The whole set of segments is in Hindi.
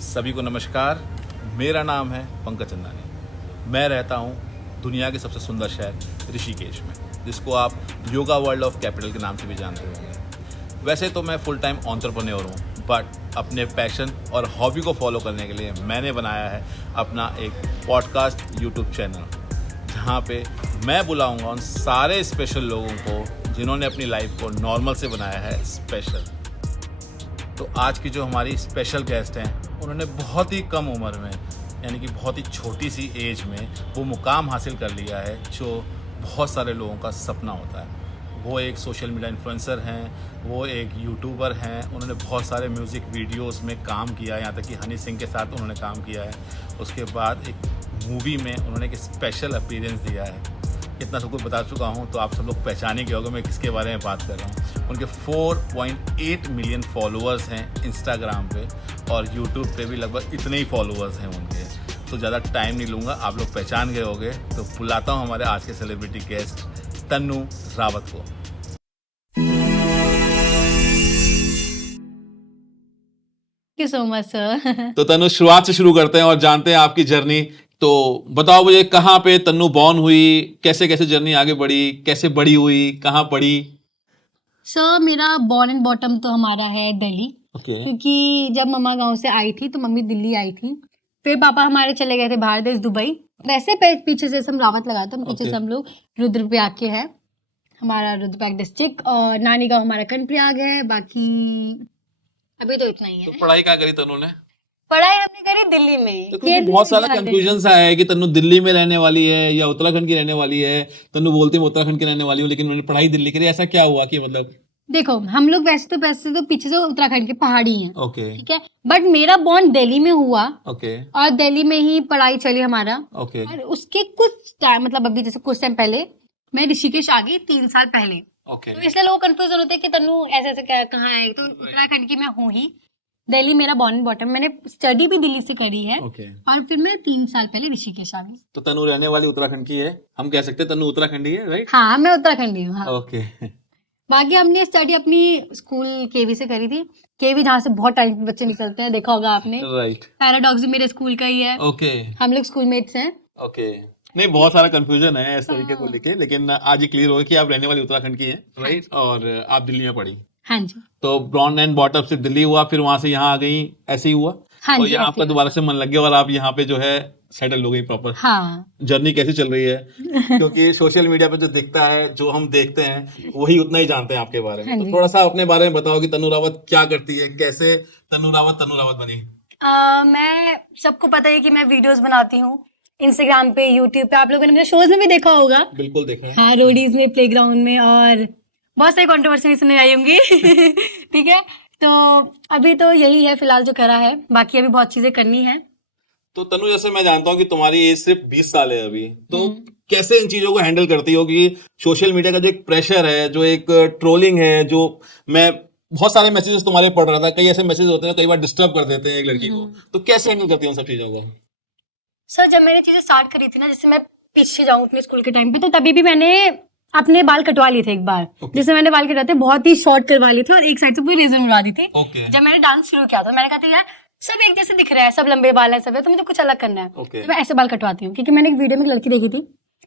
सभी को नमस्कार। मेरा नाम है पंकज चंदानी। मैं रहता हूँ दुनिया के सबसे सुंदर शहर ऋषिकेश में, जिसको आप योगा वर्ल्ड ऑफ कैपिटल के नाम से भी जानते होंगे। वैसे तो मैं फुल टाइम एंटरप्रेन्योर हूँ, बट अपने पैशन और हॉबी को फॉलो करने के लिए मैंने बनाया है अपना एक पॉडकास्ट यूट्यूब चैनल, जहाँ पे मैं बुलाऊंगा उन सारे स्पेशल लोगों को जिन्होंने अपनी लाइफ को नॉर्मल से बनाया है स्पेशल। तो आज की जो हमारी स्पेशल गेस्ट हैं, उन्होंने बहुत ही कम उम्र में, यानी कि बहुत ही छोटी सी एज में वो मुकाम हासिल कर लिया है जो बहुत सारे लोगों का सपना होता है। वो एक सोशल मीडिया इन्फ्लुएंसर हैं, वो एक यूट्यूबर हैं, उन्होंने बहुत सारे म्यूज़िक वीडियोस में काम किया है, यहाँ तक कि हनी सिंह के साथ उन्होंने काम किया है। उसके बाद एक मूवी में उन्होंने एक स्पेशल अपीयरेंस दिया है। इतना सब कुछ बता चुका हूँ तो आप सब लोग पहचान ही गए होंगे मैं किसके बारे में बात कर रहा हूँ। उनके 4.8 मिलियन फॉलोअर्स हैं इंस्टाग्राम पे, और यूट्यूब पे भी लगभग इतने ही फॉलोअर्स हैं उनके। तो ज़्यादा टाइम नहीं लूँगा, आप लोग पहचान गए होंगे। तो बुलाता हूँ हमारे आज के सेलिब्रिटी गेस्ट तन्नू रावत को। Thank you so much sir. तो तन्नू, शुरुआत से शुरू करते हैं और जानते हैं आपकी जर्नी। तो बताओ मुझे, कहाँ पे तन्नू बॉर्न हुई, कैसे कैसे जर्नी आगे बढ़ी, कैसे बड़ी हुई, कहाँ पढ़ी? सर मेरा बॉर्न एंड बॉटम तो हमारा है दिल्ली, क्योंकि जब मम्मा गांव से आई थी तो मम्मी दिल्ली आई थी। फिर पापा हमारे चले गए थे बाहर देश दुबई। वैसे पीछे से हम रावत लगाते हैं, पीछे से हम लोग रुद्रप्रयाग के हैं, हमारा रुद्रप्रयाग डिस्ट्रिक्ट, और नानी गाँव हमारा कर्णप्रयाग है। बाकी अभी तो इतना ही है। तो पढ़ाई क्या करी तन्नू ने? पढ़ाई हमने करी दिल्ली में ही। तो क्योंकि बहुत सारा कंफ्यूजन सा है कि तन्नू दिल्ली में रहने वाली है या उत्तराखंड की रहने वाली है। तन्नू बोलती है मैं उत्तराखंड की रहने वाली हूँ, लेकिन मैंने पढ़ाई दिल्ली करी। ऐसा क्या हुआ कि मतलब? देखो, हम लोग वैसे तो पीछे से उत्तराखंड के पहाड़ी हैं, ओके, ठीक है, बट मेरा बॉर्न दिल्ली में हुआ। ओके, और दिल्ली में ही पढ़ाई चली हमारा। ओके, और उसके कुछ टाइम, मतलब अभी जैसे कुछ टाइम पहले मैं ऋषिकेश आ गई 3 साल पहले। ओके। तो इसलिए लोग कंफ्यूजन होते हैं कि तन्नू ऐसे ऐसे कहाँ है। तो उत्तराखंड की मैं हूँ ही। दिल्ली मेरा बॉर्न एंड बॉटम, मैंने स्टडी भी दिल्ली से करी है। ओके। और फिर मैं 3 साल पहले ऋषिकेश आ गई। तो तन्नू रहने वाली उत्तराखंड की है, हम कह सकते हैं तन्नू उत्तराखंडी है, राइट? हाँ, मैं उत्तराखंडी हूँ। हाँ। ओके। बाकी हमने स्टडी अपनी स्कूल केवी से करी थी। केवी जहाँ से बहुत टैलेंटेड बच्चे निकलते हैं, देखा होगा आपने। राइट। पैराडॉक्स भी मेरे स्कूल का ही है। ओके, हम लोग स्कूलमेट्स हैं। ओके। नहीं, बहुत सारा कंफ्यूजन है इस तरीके को लेके, लेकिन आज ये क्लियर हो गया कि आप रहने वाली उत्तराखंड की हैं, राइट? और आप दिल्ली में पढ़ी। हाँ जी। तो ब्रॉन एंड बॉटम से दिल्ली हुआ, फिर वहां से यहाँ आ गई, ऐसे ही हुआ? हाँ और जी, यहाँ ऐसे आपका ही दोबारा से मन लग गया और आप यहाँ पे जो है सेटल हो गई प्रॉपर। हाँ। जर्नी कैसी चल रही है? क्योंकि सोशल मीडिया पे जो दिखता है, जो हम देखते हैं, वही उतना ही जानते हैं आपके बारे में। हाँ तो जी। थोड़ा सा अपने बारे में बताओ कि तन्नू रावत क्या करती है, कैसे तन्नू रावत बनी? मैं, सबको पता है कि मैं वीडियोस बनाती हूँ इंस्टाग्राम पे, यूट्यूब पे। आप लोगों ने मेरे शोज में भी देखा होगा। बिल्कुल देखा है। हाँ, रोडीज में, प्लेग्राउंड में, और बहुत सारी कंट्रोवर्सी सुनने आई होंगी। ठीक है, तो अभी तो यही है फिलहाल जो करा है, बाकी अभी बहुत चीजें करनी है। तो तन्नू, जैसे मैं जानता हूँ कि तुम्हारी एज सिर्फ 20 साल है अभी, तो कैसे इन चीजों को हैंडल करती हो कि सोशल मीडिया का जो एक प्रेशर है, जो एक ट्रोलिंग है, जो मैं बहुत सारे मैसेजेस तुम्हारे पढ़ रहा था, कई ऐसे मैसेज होते हैं कई बार डिस्टर्ब कर देते हैं एक लड़की को, तो कैसे हैंडल करती हो उन सब चीजों को? सर, जब मैंने चीजें स्टार्ट करी थी ना, जैसे मैं पीछे जाऊँ अपने स्कूल के टाइम पे, तो तभी भी मैंने अपने बाल कटवा लिए थे एक बार। जिसमें मैंने बाल कटवाते बहुत ही शॉर्ट करवा लिए थे और एक साइड से पूरी रेजर उड़ा दी थी। जब मैंने डांस शुरू किया था, मैंने कहा था यार सब एक जैसे दिख रहा है, सब लंबे बाल है, सब है, तो मुझे कुछ अलग करना है। तो मैं ऐसे बाल कटवाती हूँ, क्योंकि मैंने एक वीडियो में एक लड़की देखी थी,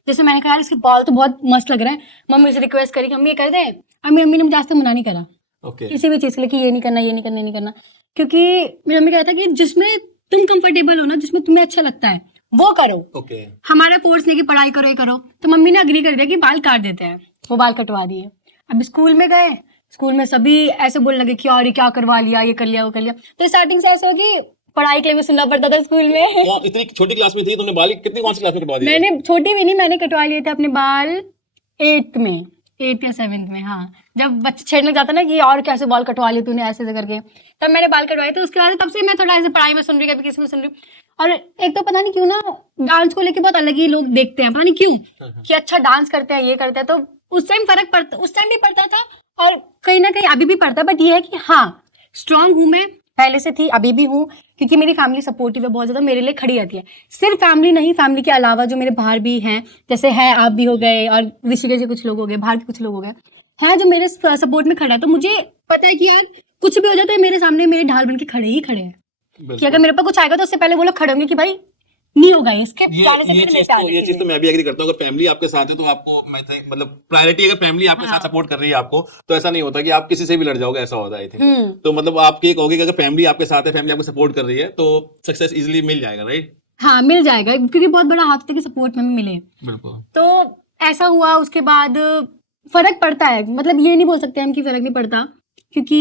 जैसे मैंने कहा यार इसके बाल तो बहुत मस्त लग रहा है। मम्मी से रिक्वेस्ट करी कि मम्मी ये कर दे, और मेरी मम्मी ने मुझे आज तक मना नहीं करा किसी भी चीज के लिए कि ये नहीं करना, ये नहीं करना, ये नहीं करना। क्योंकि मेरी मम्मी कहता है कि जिसमें तुम कंफर्टेबल हो ना, जिसमें तुम्हें अच्छा लगता है वो करो। हमारा फोर्स नहीं कि पढ़ाई करो ये करो। तो मम्मी ने अग्री कर दिया कि बाल काट देते हैं, वो बाल कटवा दिए। अब स्कूल में गए, स्कूल में सभी ऐसे बोलने लगे कि यार ये क्या करवा लिया, ये कर लिया, वो कर लिया। तो स्टार्टिंग से ऐसा हो कि पढ़ाई के लिए भी सुनना पड़ता था स्कूल में। इतनी छोटी क्लास में थी तुमने बाल कितनी, कौन सी क्लास में कटवा दिए? मैंने छोटी भी नहीं, मैंने कटवा लिए थे अपने बाल 8th या 7th में। हाँ, जब बच्चे छेड़ने लग जाता ना कि और कैसे बाल कटवा लिए तूने ऐसे ऐसे करके, तब मैंने बाल कटवाए थे। उसके बाद तब से मैं थोड़ा ऐसे पढ़ाई में सुन रही, कभी किसी में सुन रही। और एक तो पता नहीं क्यों ना डांस को लेके बहुत अलग ही लोग देखते हैं, पता नहीं क्यों, कि अच्छा डांस करते हैं, ये करते हैं। तो उस टाइम फर्क पड़ता, उस टाइम भी पड़ता था और कहीं ना कहीं अभी भी पड़ता है। बट ये है कि हाँ, स्ट्रांग हूँ मैं, पहले से थी, अभी भी हूँ, क्योंकि मेरी फैमिली सपोर्टिव है, बहुत ज्यादा मेरे लिए खड़ी रहती है। सिर्फ फैमिली नहीं, फैमिली के अलावा जो मेरे बाहर भी हैं, जैसे है आप भी हो गए और ऋषिकेश के कुछ लोग हो गए, बाहर के कुछ लोग हो गए, हैं जो मेरे सपोर्ट में खड़ा है। तो मुझे पता है कि यार कुछ भी हो जाए तो ये मेरे सामने मेरे ढाल बन के खड़े ही खड़े हैं। कि अगर मेरे पर कुछ आएगा तो उससे पहले वो लोग खड़े होंगे कि भाई नहीं होगा, इसके जाने से पहले मेरे पे ये चीज तो मैं भी एग्री करता हूँ। अगर फैमिली आपके साथ है तो आपको मैं मतलब प्रायोरिटी, अगर फैमिली आपके साथ सपोर्ट कर रही है आपको, तो ऐसा नहीं होता कि आप किसी से भी लड़ जाओगे, ऐसा होता है आई थिंक। तो मतलब आप ये कहोगे कि अगर फैमिली आपके साथ है, फैमिली आपको सपोर्ट कर रही है, तो सक्सेस इजीली मिल जाएगा, राइट? हाँ मिल जाएगा, क्योंकि बहुत बड़ा हाथ होता है कि सपोर्ट में मिले। बिल्कुल। तो ऐसा हुआ, उसके बाद फर्क पड़ता है, मतलब ये नहीं बोल सकते हम कि फर्क नहीं पड़ता, क्योंकि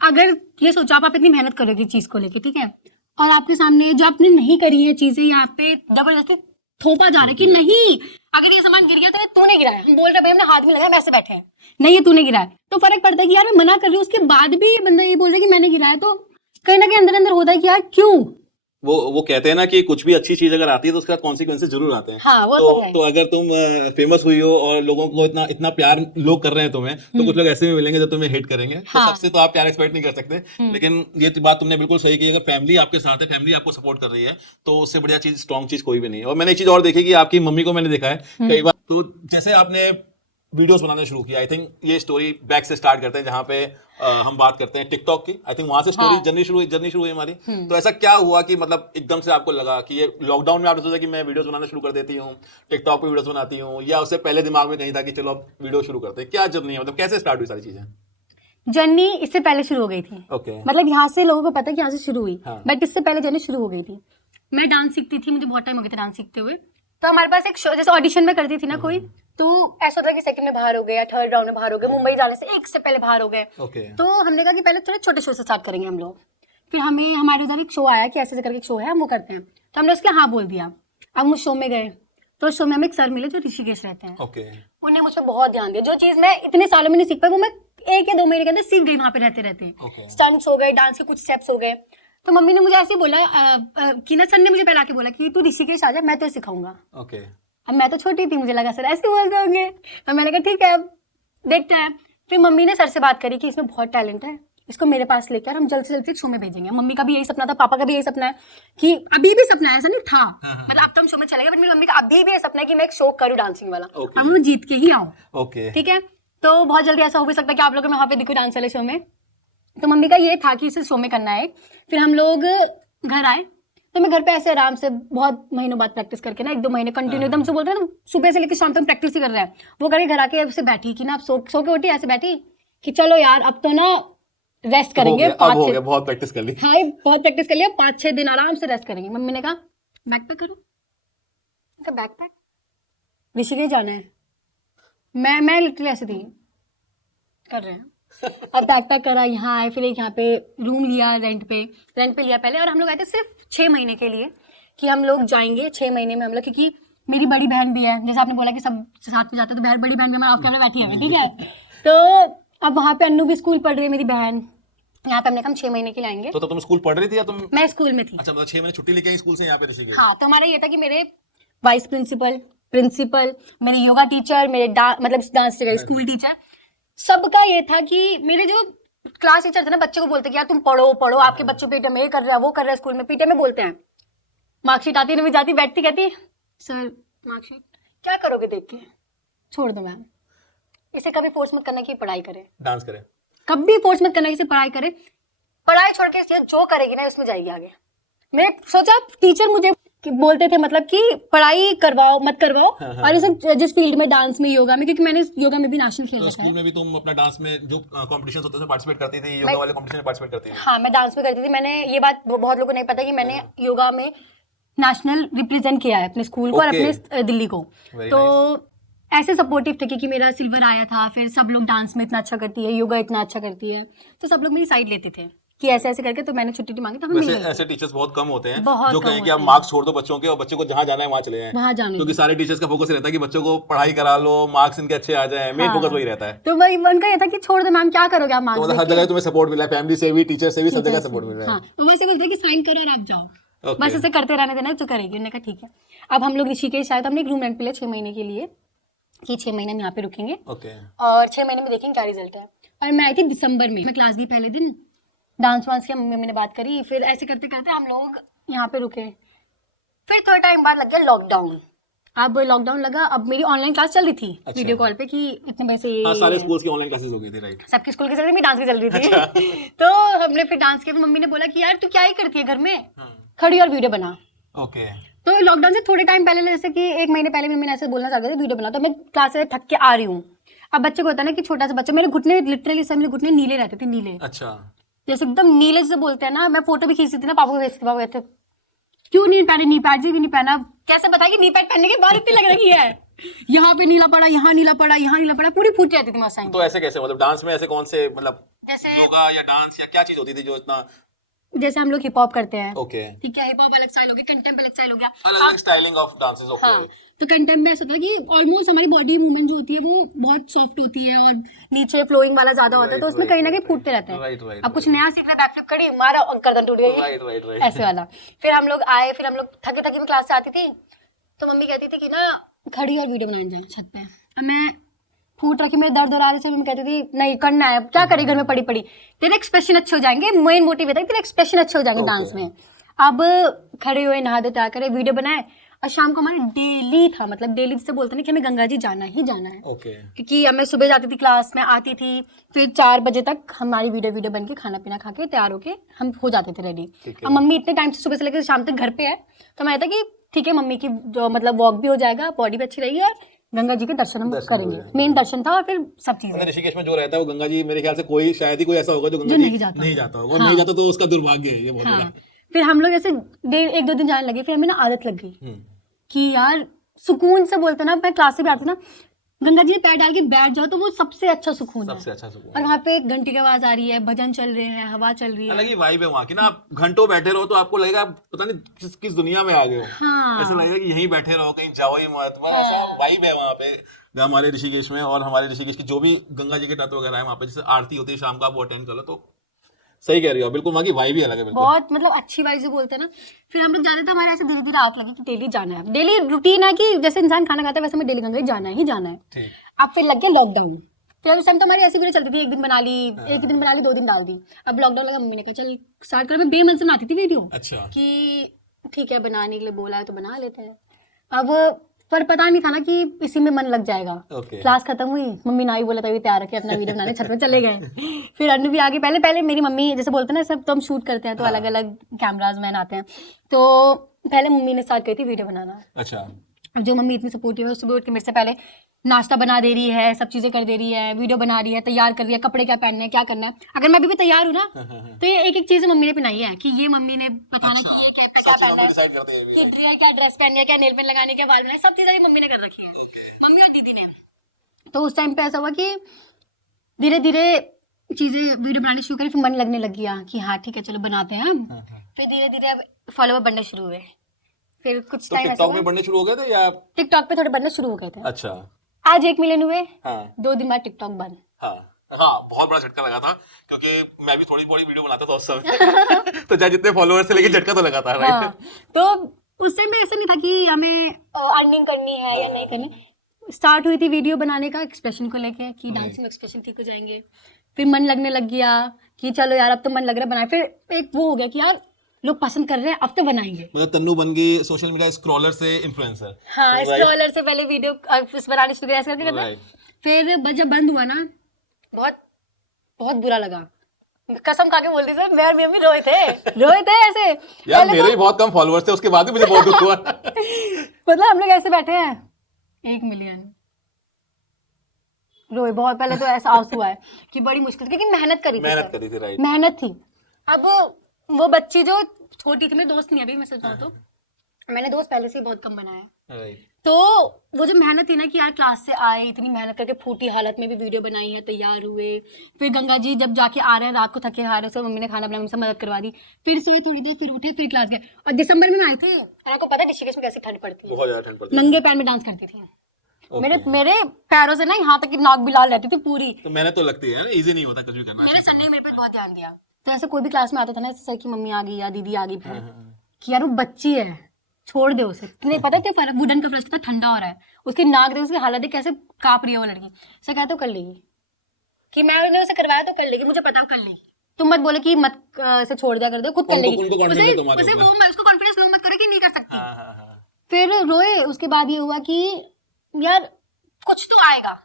अगर ये सोचो आप इतनी मेहनत करोगे चीज को लेके, ठीक है, और आपके सामने जो आपने नहीं करी है चीजें यहाँ पे जबरदस्ती थोपा जा रहा है कि नहीं, अगर ये सामान गिर गया तो ये तूने गिराया, हम बोल रहे भाई हमने हाथ में लगाया, वैसे बैठे हैं, नहीं ये तूने गिराया, तो फर्क पड़ता है कि यार मैं मना कर रही हूँ, उसके बाद भी बंदा ये बोल रहा है कि मैंने गिराया, तो कहीं ना कहीं अंदर अंदर होता है कि यार क्यों। वो कहते हैं ना कि कुछ भी अच्छी चीज अगर आती है तो उसका कॉन्सिक्वेंसेस जरूर आते हैं। हाँ, वो तो है। तो अगर तुम फेमस हुई हो और लोगों को इतना इतना प्यार लोग कर रहे हैं तुम्हें, तो कुछ लोग ऐसे भी मिलेंगे जो तुम्हें हेट करेंगे। तो सबसे तो आप प्यार एक्सपेक्ट नहीं कर सकते। लेकिन ये बात तुमने बिल्कुल सही की, अगर फैमिली आपके साथ है, फैमिली आपको सपोर्ट कर रही है, तो उससे बढ़िया चीज, स्ट्रॉन्ग चीज कोई भी नहीं है। और मैंने एक चीज और देखी कि आपकी मम्मी को मैंने देखा है कई बार, तो जैसे आपने वीडियोस बनाना शुरू किया, आई थिंक ये स्टोरी बैक से स्टार्ट करते हैं, जहां पे हम बात करते हैं टिकटॉक की। आई थिंक वहां से स्टोरी जर्नी शुरू हुई हमारी। तो ऐसा क्या हुआ कि मतलब एकदम से आपको लगा कि ये लॉकडाउन में आपने सोचा कि मैं वीडियोस बनाना शुरू कर देती हूँ, टिकटॉक पे वीडियोस बनाती हूँ, या उससे पहले दिमाग में कहीं था कि चलो अब वीडियो शुरू करते हैं? क्या जर्नी है, मतलब कैसे स्टार्ट हुई सारी चीजें? जर्नी इससे पहले शुरू हो गई थी। मतलब यहाँ से लोगों को पता है कि यहाँ से शुरू हुई, बट इससे पहले जर्नी शुरू हो गई थी। मैं डांस सीखती थी, मुझे बहुत टाइम हो गया था डांस सीखते हुए। तो हमारे पास एक शो, जैसे ऑडिशन में करती थी ना कोई, तो ऐसा होता है कि सेकंड में बाहर हो गए या थर्ड राउंड में बाहर हो गए, मुंबई जाने से एक से पहले बाहर हो गए। तो हमने कहा कि पहले थोड़े छोटे शो से स्टार्ट करेंगे हम लोग। फिर हमें हमारे उधर एक शो आया कि ऐसे करके एक शो है, हम वो करते हैं, तो हमने उसके हाँ बोल दिया। अब हम उस शो में गए, तो उस शो में हमें एक सर मिले जो ऋषिकेश रहते हैं। उन्हें मुझ पर बहुत ध्यान दिया, जो चीज मैं इतने सालों में नहीं सीख पाई वो मैं 1 या 2 महीने के अंदर सीख गई वहां पे रहते रहते। स्टंट्स हो गए, डांस के कुछ स्टेप्स हो गए। तो मम्मी ने मुझे ऐसे ही बोला कि ना, सर ने मुझे पहले आके बोला कि तू ऋषिकेश आ जा, मैं तो सिखाऊंगा। अब मैं तो छोटी थी, मुझे लगा सर ऐसे बोलते होंगे, तो मैंने कहा ठीक है अब देखते हैं। फिर मम्मी ने सर से बात करी कि इसमें बहुत टैलेंट है, इसको मेरे पास लेकर हम जल्द से जल्द शो में भेजेंगे। मम्मी का भी यही सपना था, पापा का भी यही सपना है, कि अभी भी सपना है, ऐसा नहीं था मतलब अब तो हम शो में चले गए, बट मेरी मम्मी का अभी भी ये सपना है कि मैं एक शो करूँ डांसिंग वाला, और मैं जीत के ही आऊँ। ठीक है, तो बहुत जल्दी ऐसा हो भी सकता है कि आप लोगों को वहाँ पे दिखो डांस वाले शो में। तो मम्मी का ये था कि इसे शो में करना है। फिर हम लोग घर आए, तो मैं घर पे ऐसे आराम से बहुत महीनों बाद प्रैक्टिस करके ना, 1-2 महीने कंटिन्यू एकदम से बोलते हैं ना, सुबह से लेकर शाम तक प्रैक्टिस ही कर रहा है, वो करके घर आके ऐसे बैठी कि ना, अब सो के उठी, ऐसे बैठी कि चलो यार अब तो ना रेस्ट करेंगे, 5-6 बहुत प्रैक्टिस कर ली। हाँ बहुत प्रैक्टिस कर लिया, 5-6 दिन आराम से रेस्ट करेंगे। मम्मी ने कहा बैकपैक करो, बैकपैक ऋषिकेश जाना है। मैं लिटरली ऐसे थी, कर रहे हैं। अब बैकपैक करा, यहाँ आए, फिर एक यहाँ पे रूम लिया, रेंट पे लिया पहले, और हम लोग आए थे सिर्फ 6 महीने के लिए कि हम लोग जाएंगे 6 महीने में हम लोग, क्योंकि मेरी बड़ी बहन भी है, जैसे आपने बोला कि सब साथ में जाते हैं, तो बड़ी बहन भी हमारे ऑफ कैमरा बैठी है, ठीक है। तो अब वहाँ पे अन्नू भी स्कूल पढ़ रही है मेरी बहन, यहाँ पे हमने कहा 6 महीने के लिए आएंगे। तो तुम स्कूल पढ़ रही थी या तुम? मैं स्कूल में थी। अच्छा, मतलब 6 महीने छुट्टी लेके आई स्कूल से यहाँ पे ऋषिकेश? हाँ, तो हमारा ये था कि मेरे वाइस प्रिंसिपल, मेरे योगा टीचर, मेरे मतलब डांस टीचर, स्कूल टीचर, सबका ये था कि मेरे जो क्लास टीचर थे ना, बच्चे को बोलते कि यार तुम पढ़ो, आपके बच्चों पीटे में ये कर रहा है, वो कर रहा है, स्कूल में पीटे में बोलते हैं। मार्कशीट आती नहीं जाती, बैठती कहती सर मार्कशीट क्या करोगे देख के, छोड़ दो मैम, इसे कभी फोर्स मत करना कि पढ़ाई करे, डांस करे, कभी फोर्स मत करना कि पढ़ाई करे, पढ़ाई छोड़ के जो करेगी ना उसमें जाएगी आगे। मैं सोचा टीचर मुझे बोलते थे मतलब कि पढ़ाई करवाओ मत करवाओ, और इसे जिस फील्ड में डांस में, योगा में, क्योंकि मैंने योगा में भी नेशनल खेल रखा है। स्कूल में भी तुम अपना डांस में जो कॉम्पिटिशंस होते थे पार्टिसिपेट करती थी, योगा वाले कॉम्पिटिशन में पार्टिसिपेट करती थी? हाँ, मैं डांस में करती थी। मैंने ये बात बहुत लोगों को नहीं पता कि मैंने योगा में नेशनल रिप्रेजेंट किया है अपने स्कूल को और अपने दिल्ली को। तो ऐसे सपोर्टिव थे कि मेरा सिल्वर आया था, फिर सब लोग डांस में इतना अच्छा करती है, योगा इतना अच्छा करती है, तो सब लोग मेरी साइड लेते थे कि ऐसे ऐसे करके। तो मैंने छुट्टी मांगी, तो हमें ऐसे टीचर्स बहुत कम होते हैं जो कहें कि आप मार्क्स छोड़ दो बच्चों के और बच्चों को जहाँ जाना है वहाँ चले जाएं, वहाँ जाने, क्योंकि सारे टीचर्स का फोकस रहता है कि बच्चों को पढ़ाई करा लो, मार्क्स इनके अच्छे आ जाएं, मेन फोकस वही रहता है। तो वही उनका ये था कि छोड़ दो मैम, क्या करोगे आप मार्क्स, हर जगह तुम्हें सपोर्ट मिला है, फैमिली से भी, टीचर से भी, सब जगह सपोर्ट मिल रहा है। तो वैसे बोलते हैं कि साइन करो और आप जाओ, बस ऐसे करते रहने देना तो करेगी। उन्होंने कहा ठीक है। अब हम लोग ऋषिकेश आए, तो हमने एक रूम रेंट पे लिया 6 महीने के लिए कि 6 महीने में यहाँ पे रुकेंगे और 6 महीने में देखेंगे क्या रिजल्ट है। और मैं आई थी दिसंबर में, मैं क्लास गई पहले दिन, डांस वांस किया, मम्मी ने बात करी, फिर ऐसे करते करते हम लोग यहाँ पे रुके। फिर थोड़ा टाइम बाद लग गया लॉकडाउन। अब लॉकडाउन लगा, अब मेरी ऑनलाइन क्लास चल रही थी वीडियो कॉल पे कि इतने पैसे। हाँ, सारे स्कूल्स की ऑनलाइन क्लासेस हो गई थी, राइट। सबकी स्कूल की चल रही थी, डांस की चल रही थी। तो हमने फिर डांस किया, फिर मम्मी ने बोला कि यार तू क्या ही करती है घर में, खड़ी और वीडियो बना। ओके। तो लॉकडाउन से थोड़े टाइम पहले, जैसे कि 1 महीने पहले मम्मी ने ऐसे बोलना चाहते थे वीडियो बना, तो मैं क्लास से थक के आ रही हूँ। अब बच्चे को होता है ना कि छोटा सा बच्चा, मेरे घुटने लिटरली सब मेरे घुटने नीले रहते थे, नीले, अच्छा। जैसे एकदम नीले से बोलते हैं ना। मैं फोटो भी खींचती थी ना, पापा को भेजती थी, पापा कहते क्यों नहीं पहने नी पैड, जी भी नहीं पहना। कैसे बताया कि नी पैड पहनने के बाद इतनी लग रही है, यहाँ पे नीला पड़ा, यहाँ नीला पड़ा, यहाँ नीला पड़ा, पूरी फूट जाती थी मसाई। तो ऐसे कैसे, मतलब डांस में ऐसे कौन से, मतलब जैसे योगा या डांस या क्या चीज होती थी जो इतना? जैसे हम लोग हिप हॉप करते हैं, ओके, ठीक है, हिप हॉप अलग स्टाइल हो गया, कंटेम्प अलग स्टाइल हो गया, अलग अलग स्टाइलिंग ऑफ डांसेस। ओके। हाँ, तो कंटेम्प में ऐसा होता है कि ऑलमोस्ट हमारी बॉडी मूवमेंट जो होती है वो बहुत सॉफ्ट होती है और नीचे फ्लोइंग वाला ज्यादा होता है, तो उसमें कहीं ना कहीं फूटते रहते हैं। Right right. अब कुछ नया सीख रहे, बैकफ्लिप करी, मारा और गर्दन टूट गई, राइट राइट राइट। ऐसे वाला। फिर हम लोग आए, फिर हम लोग थके थके में क्लास से आती थी, तो मम्मी कहती थी कि ना खड़ी और वीडियो बनाने जाए छत पे। अब मैं फूट रखी, मेरे दर्द हो रहा है, मम्मी कहती थी नहीं करना है, क्या करी घर में पड़ी पड़ी, तेरे एक्सप्रेशन अच्छे हो जाएंगे, मेन मोटिव है तेरे एक्सप्रेशन अच्छे हो जाएंगे डांस में। अब खड़े हुए, नहा धो तैयार करे, वीडियो बनाए, और शाम को हमारे डेली था, मतलब डेली जिसे बोलते हैं कि हमें गंगा जी जाना ही जाना है। ओके। क्योंकि अब मैं सुबह जाती थी क्लास में, आती थी, फिर 4 बजे तक हमारी वीडियो बन के खाना पीना खा के तैयार होके हम हो जाते थे रेडी। अब मम्मी इतने टाइम से सुबह से लेकर शाम तक घर पे है, तो मैं था कि ठीक है मम्मी की जो मतलब वॉक भी हो जाएगा, बॉडी भी अच्छी रहेगी और गंगा जी के दर्शन हम करेंगे। मेन दर्शन था और फिर सब चीजें। ऋषिकेश में जो रहता है वो गंगा जी, मेरे ख्याल से कोई शायद ही कोई ऐसा होगा जो गंगा जो जी नहीं जाता होगा। नहीं जाता तो उसका दुर्भाग्य है ये, बहुत बड़ा। फिर हम लोग ऐसे 1-2 दिन जाने लगे, फिर हमें ना आदत लग गई कि यार सुकून से बोलते ना, मैं क्लास से भी आती ना, गंगा जी में पैर डाल के बैठ जाओ तो वो सबसे अच्छा सुकून है। सबसे अच्छा सुकून। और वहाँ पे घंटी की आवाज आ रही है, भजन चल रहे हैं, हवा चल रही है, अलग ही वाइब है वहाँ की ना। आप घंटों बैठे रहो तो आपको लगेगा आप पता नहीं किस दुनिया में आ गए हो। हाँ। ऐसा लगेगा कि यहीं बैठे रहो, कहीं जाओ ही मत। ऐसा वाइब है वहाँ पे हमारे ऋषिकेश में। और हमारे ऋषिकेश की जो भी गंगा जी के तट वगैरह है वहाँ पे, जैसे आरती होती है शाम का, आप वो अटेंड कर लो तो सही कह रही हो बिल्कुल, वहाँ की वाइब ही अलग है बिल्कुल। बहुत मतलब अच्छी वाइब से बोलते हैं ना। फिर हम लोग जाते थे, हमारे ऐसे धीरे धीरे आदत लगी कि डेली जाना है, डेली रूटीन है कि जैसे इंसान खाना खाता है वैसे हमें डेली गंगा जी जाना ही जाना है। अब फिर लग गया लॉकडाउन। फिर उस टाइम तो हमारी ऐसी वीडियो चलती थी, एक दिन बना ली, एक दिन बना ली, 2 दिन डाल दी। अब लॉकडाउन लगा, मम्मी ने कहा चल स्टार्ट कर। मैं बेमन से बनाती थी वीडियो। अच्छा। कि ठीक है बनाने के लिए बोला है तो बना लेते हैं। अब पर पता नहीं था ना कि इसी में मन लग जाएगा। क्लास खत्म हुई, मम्मी ना ही बोला तभी तैयार रखे अपना वीडियो बनाने, छत पे चले गए। फिर अनु भी आगे, पहले मेरी मम्मी, जैसे बोलते हैं ना सब तो हम शूट करते हैं तो अलग अलग कैमराज मैन आते हैं, तो पहले मम्मी ने स्टार्ट करी थी वीडियो बनाना। अच्छा। अब जो मम्मी इतनी सपोर्टिव है, सुबह उठ के मेरे से पहले नाश्ता बना दे रही है, सब चीजें कर दे रही है, वीडियो बना रही है, तैयार कर रही है, कपड़े क्या पहनने हैं, क्या करना है। अगर मैं अभी भी तैयार हूँ ना तो ये एक एक चीज मम्मी ने पहनाई है कि ये मम्मी ने बताना कि ये क्या पहनना है, कि क्या ड्रेस पहननी है, क्या नेल पेंट लगाने, क्या बाल बनाने, सब चीजें मम्मी ने कर रखी है, मम्मी और दीदी ने। तो उस टाइम पे ऐसा हुआ कि धीरे धीरे चीजें वीडियो बनानी शुरू करी, फिर मन लगने लग गया कि हाँ ठीक है चलो बनाते हैं हम। फिर धीरे धीरे अब फॉलोवर बढ़ने शुरू हुए। फिर कुछ टाइम टिकटॉक में बढ़ने शुरू हो गए थे या टिकटॉक पे थोड़े बढ़ने शुरू हो गए थे। अच्छा। आज 1 मिलियन हुए। हाँ। 2 दिन बाद टिकटॉक बंद। हाँ, बहुत बड़ा झटका लगा था क्योंकि मैं भी थोड़ी बड़ी वीडियो बनाता था उस समय। तो चाहे जितने फॉलोअर्स थे लेकिन झटका तो लगा था, राइट? हाँ, तो उस टाइम में ऐसा नहीं था कि हमें अर्निंग करनी है या नहीं करनी। स्टार्ट हुई थी वीडियो बनाने का एक्सप्रेशन को लेके कि डांसिंग एक्सप्रेशन ठीक हो जाएंगे। फिर मन लगने लग गया कि चलो यार अब तो मन लग रहा है बनाए। फिर एक वो हो गया कि यार लोग पसंद कर रहे हैं, अब तो बनाएंगे। मतलब तन्नू बन गई सोशल मीडिया स्क्रॉलर से इन्फ्लुएंसर। हाँ, स्क्रॉलर से पहले वीडियो बनाने शुरू किया, ऐसे करके। फिर जब बंद हुआ ना, बहुत बहुत बुरा लगा, कसम खा के बोलती सर, मैं और मम्मी रोए थे ऐसे। यार मेरे भी बहुत कम फॉलोअर्स थे, उसके बाद भी मुझे बहुत दुख हुआ। मतलब हम लोग ऐसे बैठे हैं 1 मिलियन, रोए बहुत। पहले तो ऐसा आंसू आया कि बड़ी मुश्किल थी क्योंकि मेहनत करी थी, राइट, मेहनत थी। अब वो बच्ची जो छोटी थी, मेरी दोस्त नहीं, अभी मैं सच बताऊं तो मैंने दोस्त पहले से ही बहुत कम बनाया। तो वो जो मेहनत थी ना कि यार क्लास से आए, इतनी मेहनत करके फूटी हालत में भी वीडियो बनाई है, तैयार हुए, फिर गंगा जी जब जाके आ रहे हैं, रात को थके हारे, उससे मम्मी ने खाना बनाया, उनसे मदद करवा दी, फिर सोए थोड़ी देर, फिर उठे, फिर क्लास गए। और दिसंबर में आए थे, और आपको पता है ऋषिकेश में कैसी ठंड पड़ती है, बहुत ज्यादा ठंड पड़ती है। नंगे पैर में डांस करती थी। मेरे पैरों से ना यहाँ तक की नाक भी लाल रहती थी पूरी। तो मैंने तो लगती है इजी नहीं होता कुछ भी करना। मेरे सर ने मेरे पे बहुत ध्यान दिया। तो ऐसे कोई भी क्लास में आता था ना, सर की मम्मी आ गई या दीदी आ गई, कि यार वो बच्ची है, छोड़ दे उसे। तुम्हें पता है क्या फर्क, वुडन का फ्लश कितना ठंडा हो रहा है, उसकी नाक देख, उसकी हालत देख कैसे कांप रही है वो लड़की। सर कहते कर लेगी, कि मैं उसे करवाया तो कर लेगी, मुझे पता है कर लेगी। तुम मत बोले कि मत से छोड़ दिया कर दो, खुद कर लेगी। उसको कॉन्फिडेंस लो मत करो कि नहीं कर सकती। फिर रोए। उसके बाद ये हुआ कि यार कुछ तो आएगा,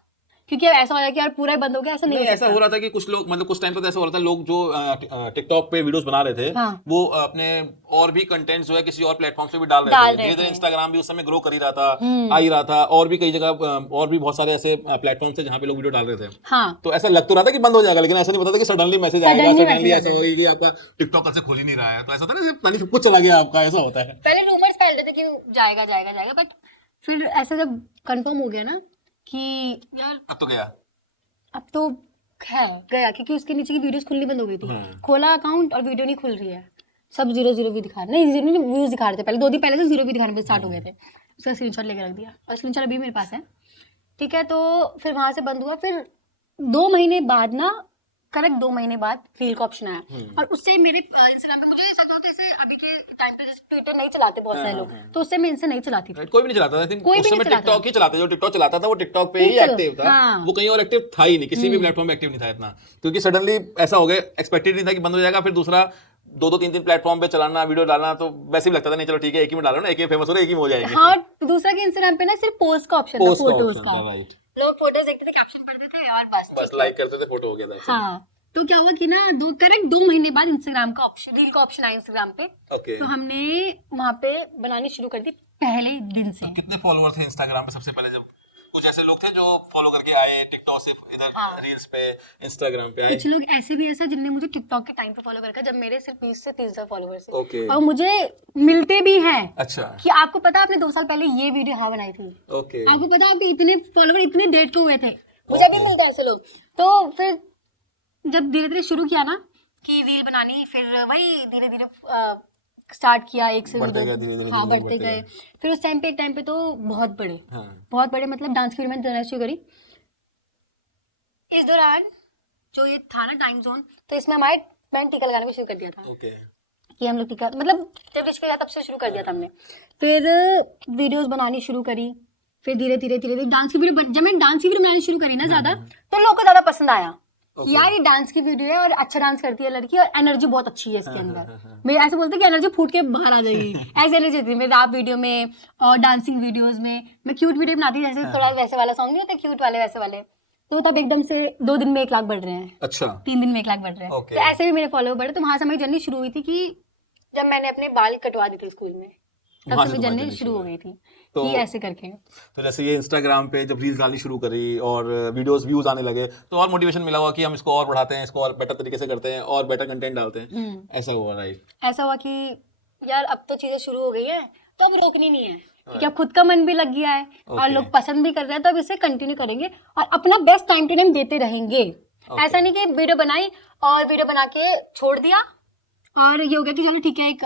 क्योंकि अब ऐसा हो रहा है कि यार पूरा ही बंद हो गया, ऐसा नहीं नहीं, हो ऐसा सकता। हो रहा था कि कुछ लोग मतलब कुछ टाइम तक ऐसा हो रहा था, लोग जो टिकटॉक पे वीडियोस बना रहे थे हाँ। वो अपने और भी कंटेंट जो है किसी और प्लेटफॉर्म पे भी डाल रहे थे। धीरे धीरे इंस्टाग्राम भी उस समय ग्रो कर ही रहा था, आ ही रहा था, और भी कई जगह और भी बहुत सारे ऐसे प्लेटफॉर्म थे जहाँ पे लोग वीडियो डाल रहे थे। हाँ, तो ऐसा लग तो रहा था कि बंद हो जाएगा, लेकिन ऐसा नहीं पता था कि सडनली मैसेज आएगा, Suddenly सडनली message ऐसा आ होगा कि आपका टिकटॉक कल से खुल ही नहीं रहा है। तो ऐसा था ना, पता नहीं कुछ चला गया आपका, ऐसा होता है। पहले रूमर्स फैल रहे थे कि जाएगा जाएगा जाएगा, बट फिर ऐसा जब कंफर्म हो गया ना कि यार अब तो गया। अब तो है गया, क्योंकि उसके नीचे की वीडियोस खुलनी बंद हो गई थी। खोला अकाउंट और वीडियो नहीं खुल रही है, सब 0 भी दिखा रहे, नहीं 0 नहीं, व्यूज दिखा रहे थे पहले, 2 दिन पहले से 0 भी दिखाने पे स्टार्ट हो गए थे। उसका स्क्रीनशॉट लेके रख दिया, और स्क्रीनशॉट अभी मेरे पास है, ठीक है। तो फिर वहां से बंद हुआ। फिर 2 महीने बाद ना, करेक्ट 2 महीने बाद रील का ऑप्शन आया, और उससे मेरे इंस्टाग्राम पे मुझे ऐसा होता है, जैसे अभी के टाइम पे जैसे ट्विटर नहीं चलाते बहुत सारे लोग, तो उससे मैं इनसे नहीं चलाती थी। कोई भी नहीं चलाता था, कोई उस भी समय नहीं चलाता। टिकटॉक ही चलाता, जो टिकटॉक चलाता था वो टिकटॉक पे ही टिकटॉक, एक्टिव था। हाँ। वो कहीं और एक्टिव था ही नहीं, किसी भी प्लेटफॉर्म पे एक्टिव नहीं था इतना, क्योंकि सडनली ऐसा हो गया, एक्सपेक्टेड नहीं था कि बंद हो जाएगा। फिर दूसरा 2-3 प्लेटफॉर्म पे चलाना, वीडियो डालना, तो वैसे भी लगता था नहीं चलो ठीक है, एक ही में डालो ना, एक ही में फेमस हो रहा है, एक ही में हो जाएंगे। हाँ, दूसरा कि इंस्टाग्राम पे ना सिर्फ पोस्ट का ऑप्शन था, पोस्ट का फोटोज option का। था, राइट। लोग फोटोज देखते थे, कैप्शन पढ़ते थे और बस बस लाइक करते थे, फोटो हो गया था। हाँ। तो क्या हुआ कि ना करेक्ट 2 महीने बाद इंस्टाग्राम का ऑप्शन, रील का ऑप्शन आया इंस्टाग्राम पे। ओके। तो हमने वहां पे बनानी शुरू कर दी पहले दिन से। कितने फॉलोअर थे इंस्टाग्राम पे सबसे पहले? जब कुछ ऐसे लोग थे जो फॉलो करके आए टिकटॉक से इधर रील्स पे, इंस्टाग्राम पे आए? कुछ लोग ऐसे भी ऐसा जिनने मुझे टिकटॉक के टाइम पे फॉलो करके, जब मेरे सिर्फ 20 से 30 फॉलोअर्स थे, ओके। और मुझे मिलते भी हैं अच्छा। कि आपको पता है आपने 2 साल पहले ये वीडियो हाँ बनाई थी, ओके। आपको पता है आपके इतने फॉलोवर इतने डेट के हुए थे, मुझे अभी मिलते हैं ऐसे लोग। तो फिर जब धीरे धीरे शुरू किया ना कि रील बनानी, फिर वही धीरे धीरे स्टार्ट किया, एक से बढ़ते दो, गए, धीरे-धीरे, हाँ धीरे-धीरे बढ़ते बढ़ते गए। फिर उस टाइम पे तो बहुत बड़े, हाँ। बहुत बड़े, मतलब डांस की वीडियो मैंने बनाना शुरू करी। इस दौरान जो ये था ना टाइम जोन, तो इसमें मैंने टीका लगाना भी शुरू कर दिया था, ओके। कि हम लोग टीका, मतलब जब ऋषिकेश गया तब से शुरू कर दिया था हमने। फिर वीडियोस बनानी शुरू करी, फिर धीरे धीरे डांस की वीडियो, जब मैंने डांस की वीडियो बनानी शुरू करी ना ज्यादा, तो लोगों को ज्यादा पसंद आया कि यार ये डांस की वीडियो है और अच्छा डांस करती है लड़की, और एनर्जी बहुत अच्छी है इसके अंदर। मैं ऐसे बोलते कि एनर्जी फूट के बाहर आ जाएगी, ऐसी एनर्जी थी मेरे रैप वीडियो में और डांसिंग वीडियोस में। मैं क्यूट वीडियो बनाती थी, जैसे थोड़ा वैसे वाला सॉन्ग नहीं होता क्यूट वाले, वैसे वाले। तो तब एकदम से 2 दिन में 1 लाख बढ़ रहे हैं, अच्छा। 3 दिन में 1 लाख बढ़ रहे हैं। Okay. तो ऐसे भी मेरे फॉलोअर बढ़े। तो वहां से मेरी जर्नी शुरू हुई थी कि जब मैंने अपने बाल कटवा दिए थे स्कूल में, तब वहां से से मेरी तुम्हारी जर्नी journey शुरू हो गई थी तो- कि ऐसे करके। तो जैसे ये इंस्टाग्राम पे जब रील्स डालनी शुरू करी और वीडियोस व्यूज आने लगे, तो और मोटिवेशन मिला हुआ कि हम इसको और बढ़ाते हैं, इसको और बेटर तरीके से करते हैं और बेटर कंटेंट डालते हैं। ऐसा हुआ, राइट? ऐसा हुआ कि यार अब तो चीजें शुरू हो गई है, तो अब रोकनी नहीं है, क्योंकि अब खुद का मन भी लग गया है और लोग पसंद भी कर रहे हैं, तो अब इसे कंटिन्यू करेंगे और अपना बेस्ट टाइम टू टाइम देते रहेंगे। ऐसा नहीं कि वीडियो बनाई और वीडियो बना के छोड़ दिया और ये हो गया कि चलो ठीक है, एक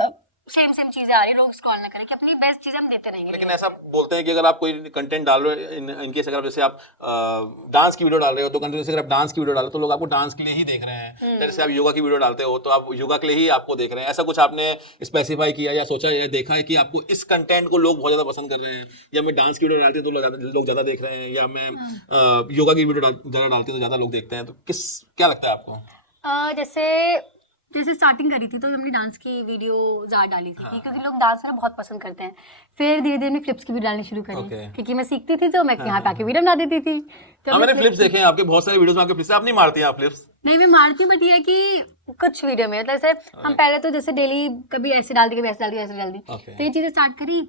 सेम चीजें आ रही, लोग स्क्रॉल ना करें, कि अपनी बेस्ट चीजें हम देते रहेंगे। लेकिन ऐसा बोलते हैं कि अगर आप कोई कंटेंट डाल रहे हो, इनके अगर जैसे आप डांस की वीडियो डाल रहे हो, तो कंटिन्यूसली अगर आप डांस की वीडियो डालो तो लोग आपको डांस के लिए ही देख रहे हैं। जैसे आप योगा की वीडियो डालते हो तो आप योगा के लिए ही आपको देख रहे हैं। ऐसा कुछ आपने स्पेसिफाई किया या सोचा या देखा है कि आपको इस कंटेंट को लोग बहुत ज्यादा पसंद कर रहे हैं, या मैं डांस की वीडियो डालती हूँ तो लोग ज्यादा देख रहे हैं, या मैं योगा की वीडियो ज्यादा डालती हूँ तो ज्यादा लोग देखते हैं? तो क्या लगता है आपको? जैसे स्टार्टिंग करी थी तो हमने डांस की वीडियो ज्यादा डाली थी, क्योंकि लोग डांस करना बहुत पसंद करते हैं। फिर धीरे धीरे फ्लिप्स की वीडियो डालनी शुरू करी, क्योंकि मैं सीखती थी तो मैं यहाँ पे आके वीडियो बना देती थी। तो मैंने फ्लिप्स देखे हैं आपके, बहुत सारे वीडियोस में आपके फ्लिप्स। आप नहीं मारती हैं आप फ्लिप्स? नहीं, मैं मारती, बट ये कि कुछ वीडियो में, जैसे हम पहले तो जैसे डेली कभी ऐसे डाल दी, कभी ऐसे डाल दी, ऐसे डाल दी, तो ये चीजें स्टार्ट करी।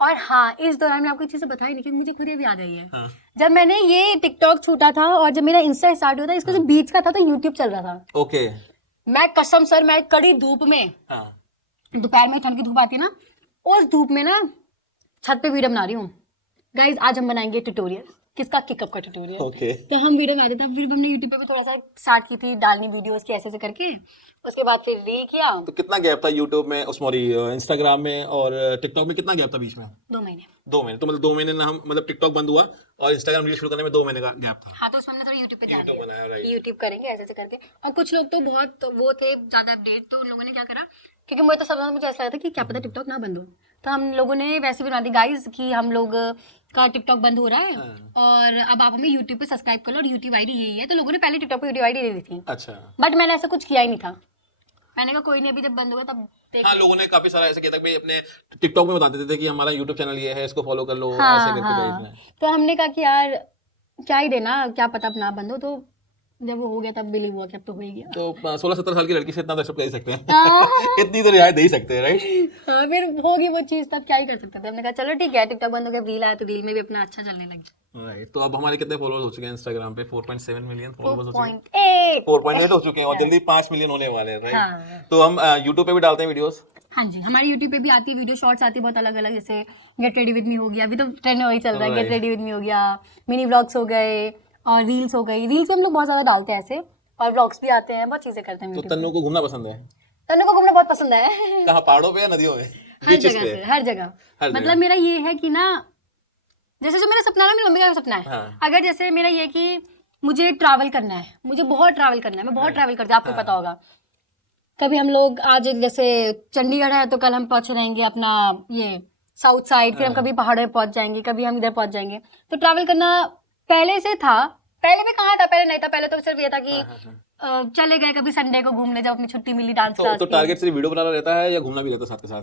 और हाँ, इस दौरान मैं आपको चीजें बताई नहीं, क्योंकि मुझे खुद भी याद आई है। जब मैंने ये टिकटॉक छूटा था और जब मेरा इंस्टा स्टार्ट हुआ था, इसका जो बीच का था तो यूट्यूब चल रहा था। ओके। मैं कसम सर, मैं कड़ी धूप में, दोपहर में ठंड की धूप आती है ना, उस धूप में ना छत पे वीडियो बना रही हूँ। गाइज आज हम बनाएंगे ट्यूटोरियल, किसका किकअप का ट्यूटोरियल। ओके। तो हम वीडियो बनाते थे, फिर हमने यूट्यूब पे भी थोड़ा सा स्टार्ट की थी डालनी वीडियोस की, ऐसे करके। उसके बाद फिर रील किया। तो कितना गैप था यूट्यूब में, सॉरी इंस्टाग्राम में और टिकटॉक में कितना गैप था बीच में? 2 महीने। 2 महीने। तो मतलब 2 महीने ना, हम मतलब टिकटॉक बंद हुआ और इंस्टाग्राम रील शुरू करने में 2 महीने का गैप था। हाँ, तो उसमें हमने थोड़ा यूट्यूब पे ध्यान YouTube बनाया, दिया right. कि यूट्यूब करेंगे ऐसे करके। और कुछ लोग तो बहुत वो थे ज्यादा अपडेट, तो उन लोगों ने क्या करा, क्योंकि मुझे तो सब मुझे ऐसा लगा था कि क्या पता टिकटॉक ना बंद हो, तो हम लोगों ने वैसे भी बना दी गाइज कि हम लोग का टिकटॉक बंद हो रहा है और अब आप हमें यूट्यूब पे सब्सक्राइब कर लो और यूट्यूब आईडी यही है। तो लोगों ने पहले टिकटॉक पे यूट्यूब आईडी दे दी थी। अच्छा। बट मैंने ऐसा कुछ किया ही नहीं था। मैंने कहा कोई नहीं, अभी जब बंद होगा तब देख। हाँ, लोगों ने काफी सारा ऐसा किया था कि भाई अपने टिकटॉक में बता देते थे कि हमारा यूट्यूब चैनल ये है, इसको फॉलो कर लो, हाँ ऐसे करके हाँ, भेजना है। तो हमने कहा कि यार क्या ही देना, क्या पता अपना बंद हो। तो जब वो हो गया तब बिलीव हुआ कि अब तो हो ही गया। तो 16-17 साल की लड़की से इतना तो एक्सेप्ट कर ही सकते हैं। हाँ। इतनी तो रियायत दे ही सकते हैं, राइट? हाँ, फिर होगी वो चीज, तब क्या ही कर सकते थे। हमने कहा चलो ठीक है, टिकटॉक बंद हो गया, रील आया तो रील में भी अपना अच्छा चलने लग गया। राइट, तो अब हमारे कितने फॉलोअर्स हो चुके हैं इंस्टाग्राम पे? 4.7 मिलियन फॉलोअर्स हो चुके हैं। 4.8। 4.8 हो चुके हैं और जल्दी 5 मिलियन होने वाले हैं, राइट? हाँ। तो हम यूट्यूब पे भी डालते हैं वीडियोस। हाँ जी, हमारे यूट्यूब पे भी आती है वीडियो, शॉर्ट्स आती है बहुत अलग अलग, जैसे गेट रेडी विद मी हो गया, अभी तो ट्रेंड वही चल रहा है, गेट रेडी विद मी हो गया, मिनी व्लॉग्स हो गए और रील्स हो गई। रील्स में हम लोग बहुत ज्यादा डालते हैं ऐसे, और व्लॉग्स भी आते हैं, बहुत चीजें करते हैं तो YouTube तन्नू को घूमना पसंद है? पे। तन्नू को घूमना बहुत पसंद है। कहाँ, पहाड़ों पे या नदियों में? हर बीचेस जगह पे? से, हर जगह। हर जगह। मतलब मेरा ये है कि ना, जैसे जो मेरा सपना है ना, मेरी मम्मी का सपना है। हाँ। अगर जैसे मेरा ये है कि मुझे ट्रैवल करना है, मुझे बहुत ट्रैवल करना है, मैं बहुत ट्रैवल करती हूँ, आपको पता होगा। कभी हम लोग आज जैसे चंडीगढ़ है तो कल हम पहुंच रहेंगे अपना ये साउथ साइड, फिर हम कभी पहाड़ों में पहुंच जाएंगे, कभी हम इधर पहुंच जाएंगे। तो ट्रैवल करना पहले से था, पहले भी कहाँ था, पहले नहीं था। पहले तो सिर्फ ये था कि चले गए कभी संडे को घूमने, जब अपनी छुट्टी मिली डांस क्लास तो की। टारगेट सिर्फ वीडियो बनाना रहता है या घूमना भी रहता है साथ के साथ,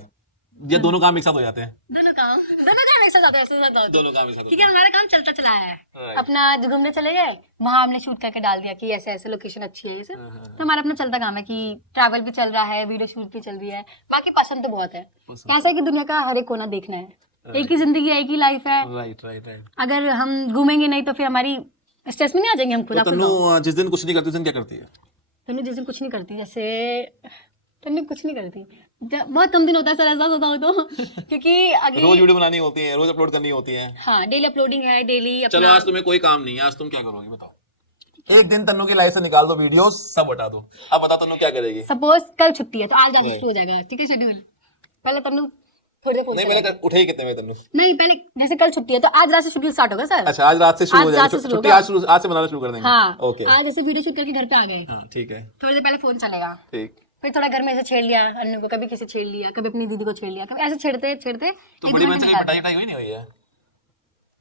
या दोनों काम एक साथ हो जाते हैं? दोनों काम एक साथ होते हैं, ऐसे साथ होते हैं। दोनों काम एक साथ होते क्योंकि हमारा काम चलता चला है। Right. अपना जो घूमने चले गए, वहां हमने शूट करके डाल दिया कि ऐसे ऐसे लोकेशन अच्छी है, ये तो हमारा अपना चलता काम है कि ट्रैवल भी चल रहा है, वीडियो शूट भी चल रही है। बाकी पसंद तो बहुत है, ऐसा है कि दुनिया का हर एक कोना देखना है। एक ही जिंदगी है, एक ही लाइफ है। Right right right. अगर हम घूमेंगे नहीं तो फिर हमारी स्ट्रेस में नहीं आ जाएंगे हम खुद। तो आपको तन्नू जिस दिन कुछ नहीं करती उस दिन क्या करती है? तन्नू जिस दिन कुछ नहीं करती, जैसे तन्नू कुछ नहीं करती, बहुत कम दिन होता है सर, ऐसा होता हो तो क्योंकि आगे रोज वीडियो बनानी होती है, रोज अपलोड करनी होती है। हाँ, डेली अपलोडिंग है, डेली चलो आज तुम्हें कोई काम नहीं है, आज तुम क्या करोगी बताओ? एक दिन तन्नू की लाइफ से निकाल दो वीडियो, सब हटा दो। अब बताओ तन्नू क्या करेगी? सपोज कल छुट्टी है तो आज जाके शुरू हो जाएगा, ठीक है शेड्यूल। पहले तन्नू थोड़ी देर फोन नहीं, चलाएगी। पहले उठेगी कितने बजे तन्नू? नहीं, पहले जैसे कल छुट्टी है तो आज रात से शेड्यूल स्टार्ट होगा सर। अच्छा, आज रात से शुरू हो आज रात से जाएगी शुरू छुट्टी, होगा। आज से बनाना शुरू कर देंगे। हाँ, ओके, आज जैसे वीडियो शूट करके घर पे आ गए, हाँ ठीक है, थोड़ी देर पहले फोन चलेगा, ठीक। फिर थोड़ा घर में ऐसे छेड़ लिया अन्नू को, कभी किसी छेड़ लिया, कभी अपनी दीदी को छेड़ लिया, कभी ऐसे छेड़ते छेड़ते तो एक बड़ी दो बहन से घंटे पिटाई हुई नहीं हुई है?